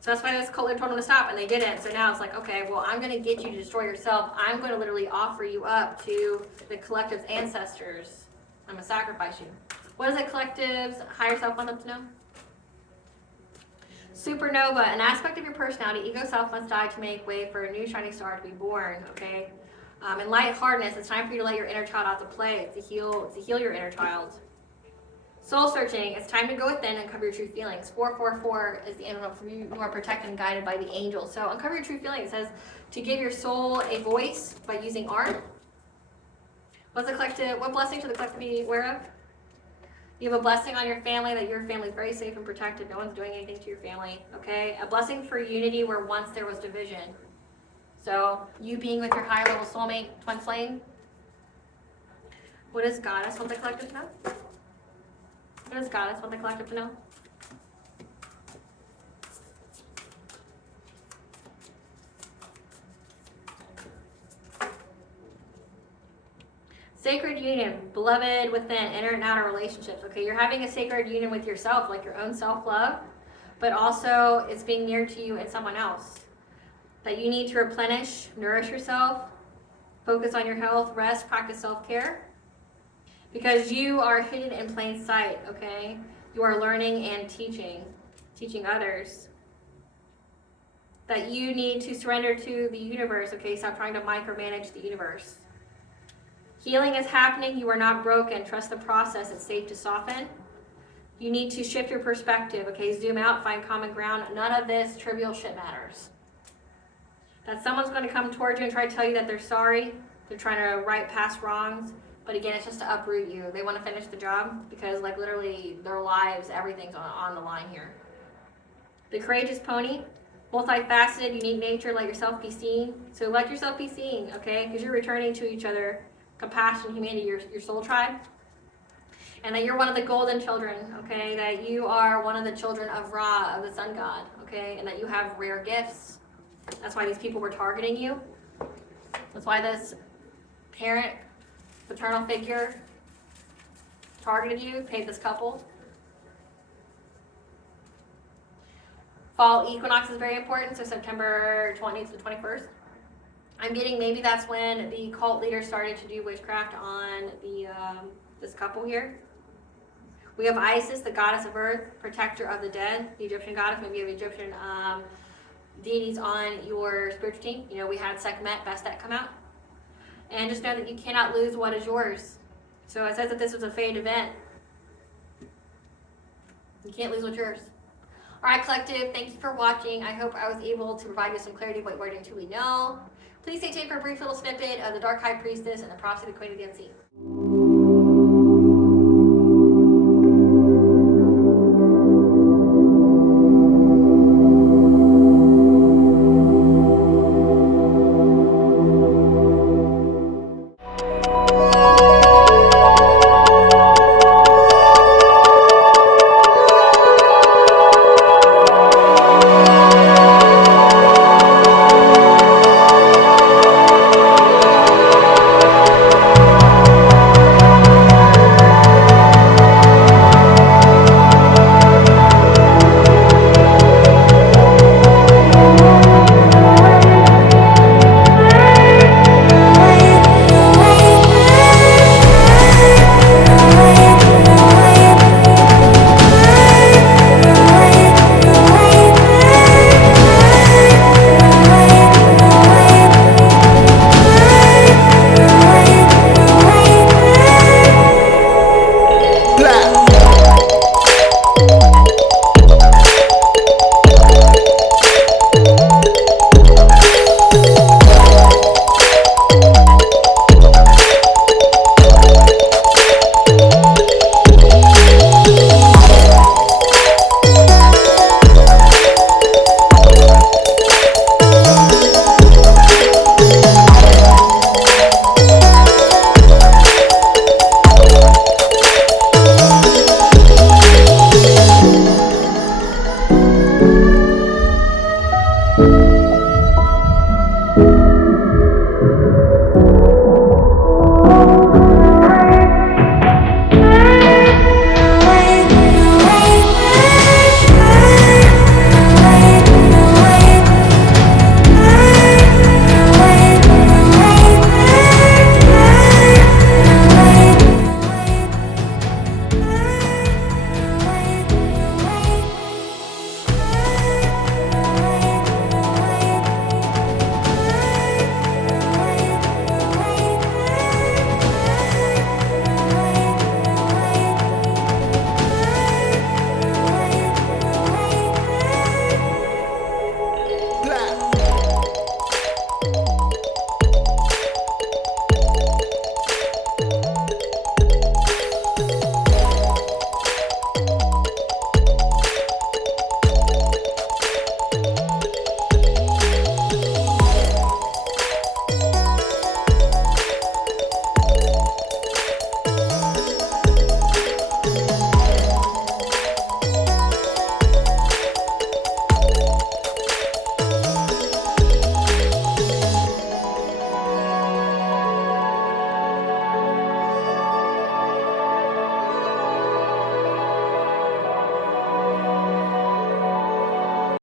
So that's why this cult leader told them to stop, and they didn't. So now it's like, okay, well, I'm going to get you to destroy yourself. I'm going to literally offer you up to the collective's ancestors. I'm going to sacrifice you. What does the collective's higher self want them to know? Supernova, an aspect of your personality, ego self must die to make way for a new shining star to be born, okay? In lightheartedness, it's time for you to let your inner child out to play, to heal your inner child. Soul searching, it's time to go within and uncover your true feelings. 444 is the envelope for you who are protected and guided by the angels. So uncover your true feelings. It says to give your soul a voice by using art. What blessing should the collective be aware of? You have a blessing on your family, that your family is very safe and protected. No one's doing anything to your family, okay? A blessing for unity where once there was division. So you being with your higher level soulmate, twin flame. What does Goddess want the collective to know? What does Goddess want the collective to know? Sacred union, beloved within, inner and outer relationships. Okay, you're having a sacred union with yourself, like your own self-love, but also it's being near to you and someone else. That you need to replenish, nourish yourself, focus on your health, rest, practice self-care. Because you are hidden in plain sight, okay? You are learning and teaching others. That you need to surrender to the universe, okay? Stop trying to micromanage the universe. Healing is happening. You are not broken. Trust the process. It's safe to soften. You need to shift your perspective, okay? Zoom out, find common ground. None of this trivial shit matters. That someone's going to come towards you and try to tell you that they're sorry. They're trying to right past wrongs. But again, it's just to uproot you. They want to finish the job because, like, literally their lives, everything's on the line here. The courageous pony, multifaceted, unique nature, let yourself be seen. So let yourself be seen, okay? Because you're returning to each other compassion, humanity, your soul tribe. And that you're one of the golden children, okay? That you are one of the children of Ra, of the sun god, okay? And that you have rare gifts. That's why these people were targeting you. That's why this parent, paternal figure targeted you, paid this couple. Fall equinox is very important, so September 20th to 21st. I'm getting maybe that's when the cult leader started to do witchcraft on this couple here. We have Isis, the goddess of earth, protector of the dead, the Egyptian goddess. Maybe you have Egyptian deities on your spiritual team. You know, we had Sekhmet, Bastet come out. And just know that you cannot lose what is yours. So it says that this was a fate event. You can't lose what's yours. All right, collective, thank you for watching. I hope I was able to provide you some clarity of what you already truly know. Please stay tuned for a brief little snippet of the Dark High Priestess and the Prophecy of the Queen of the Unseen.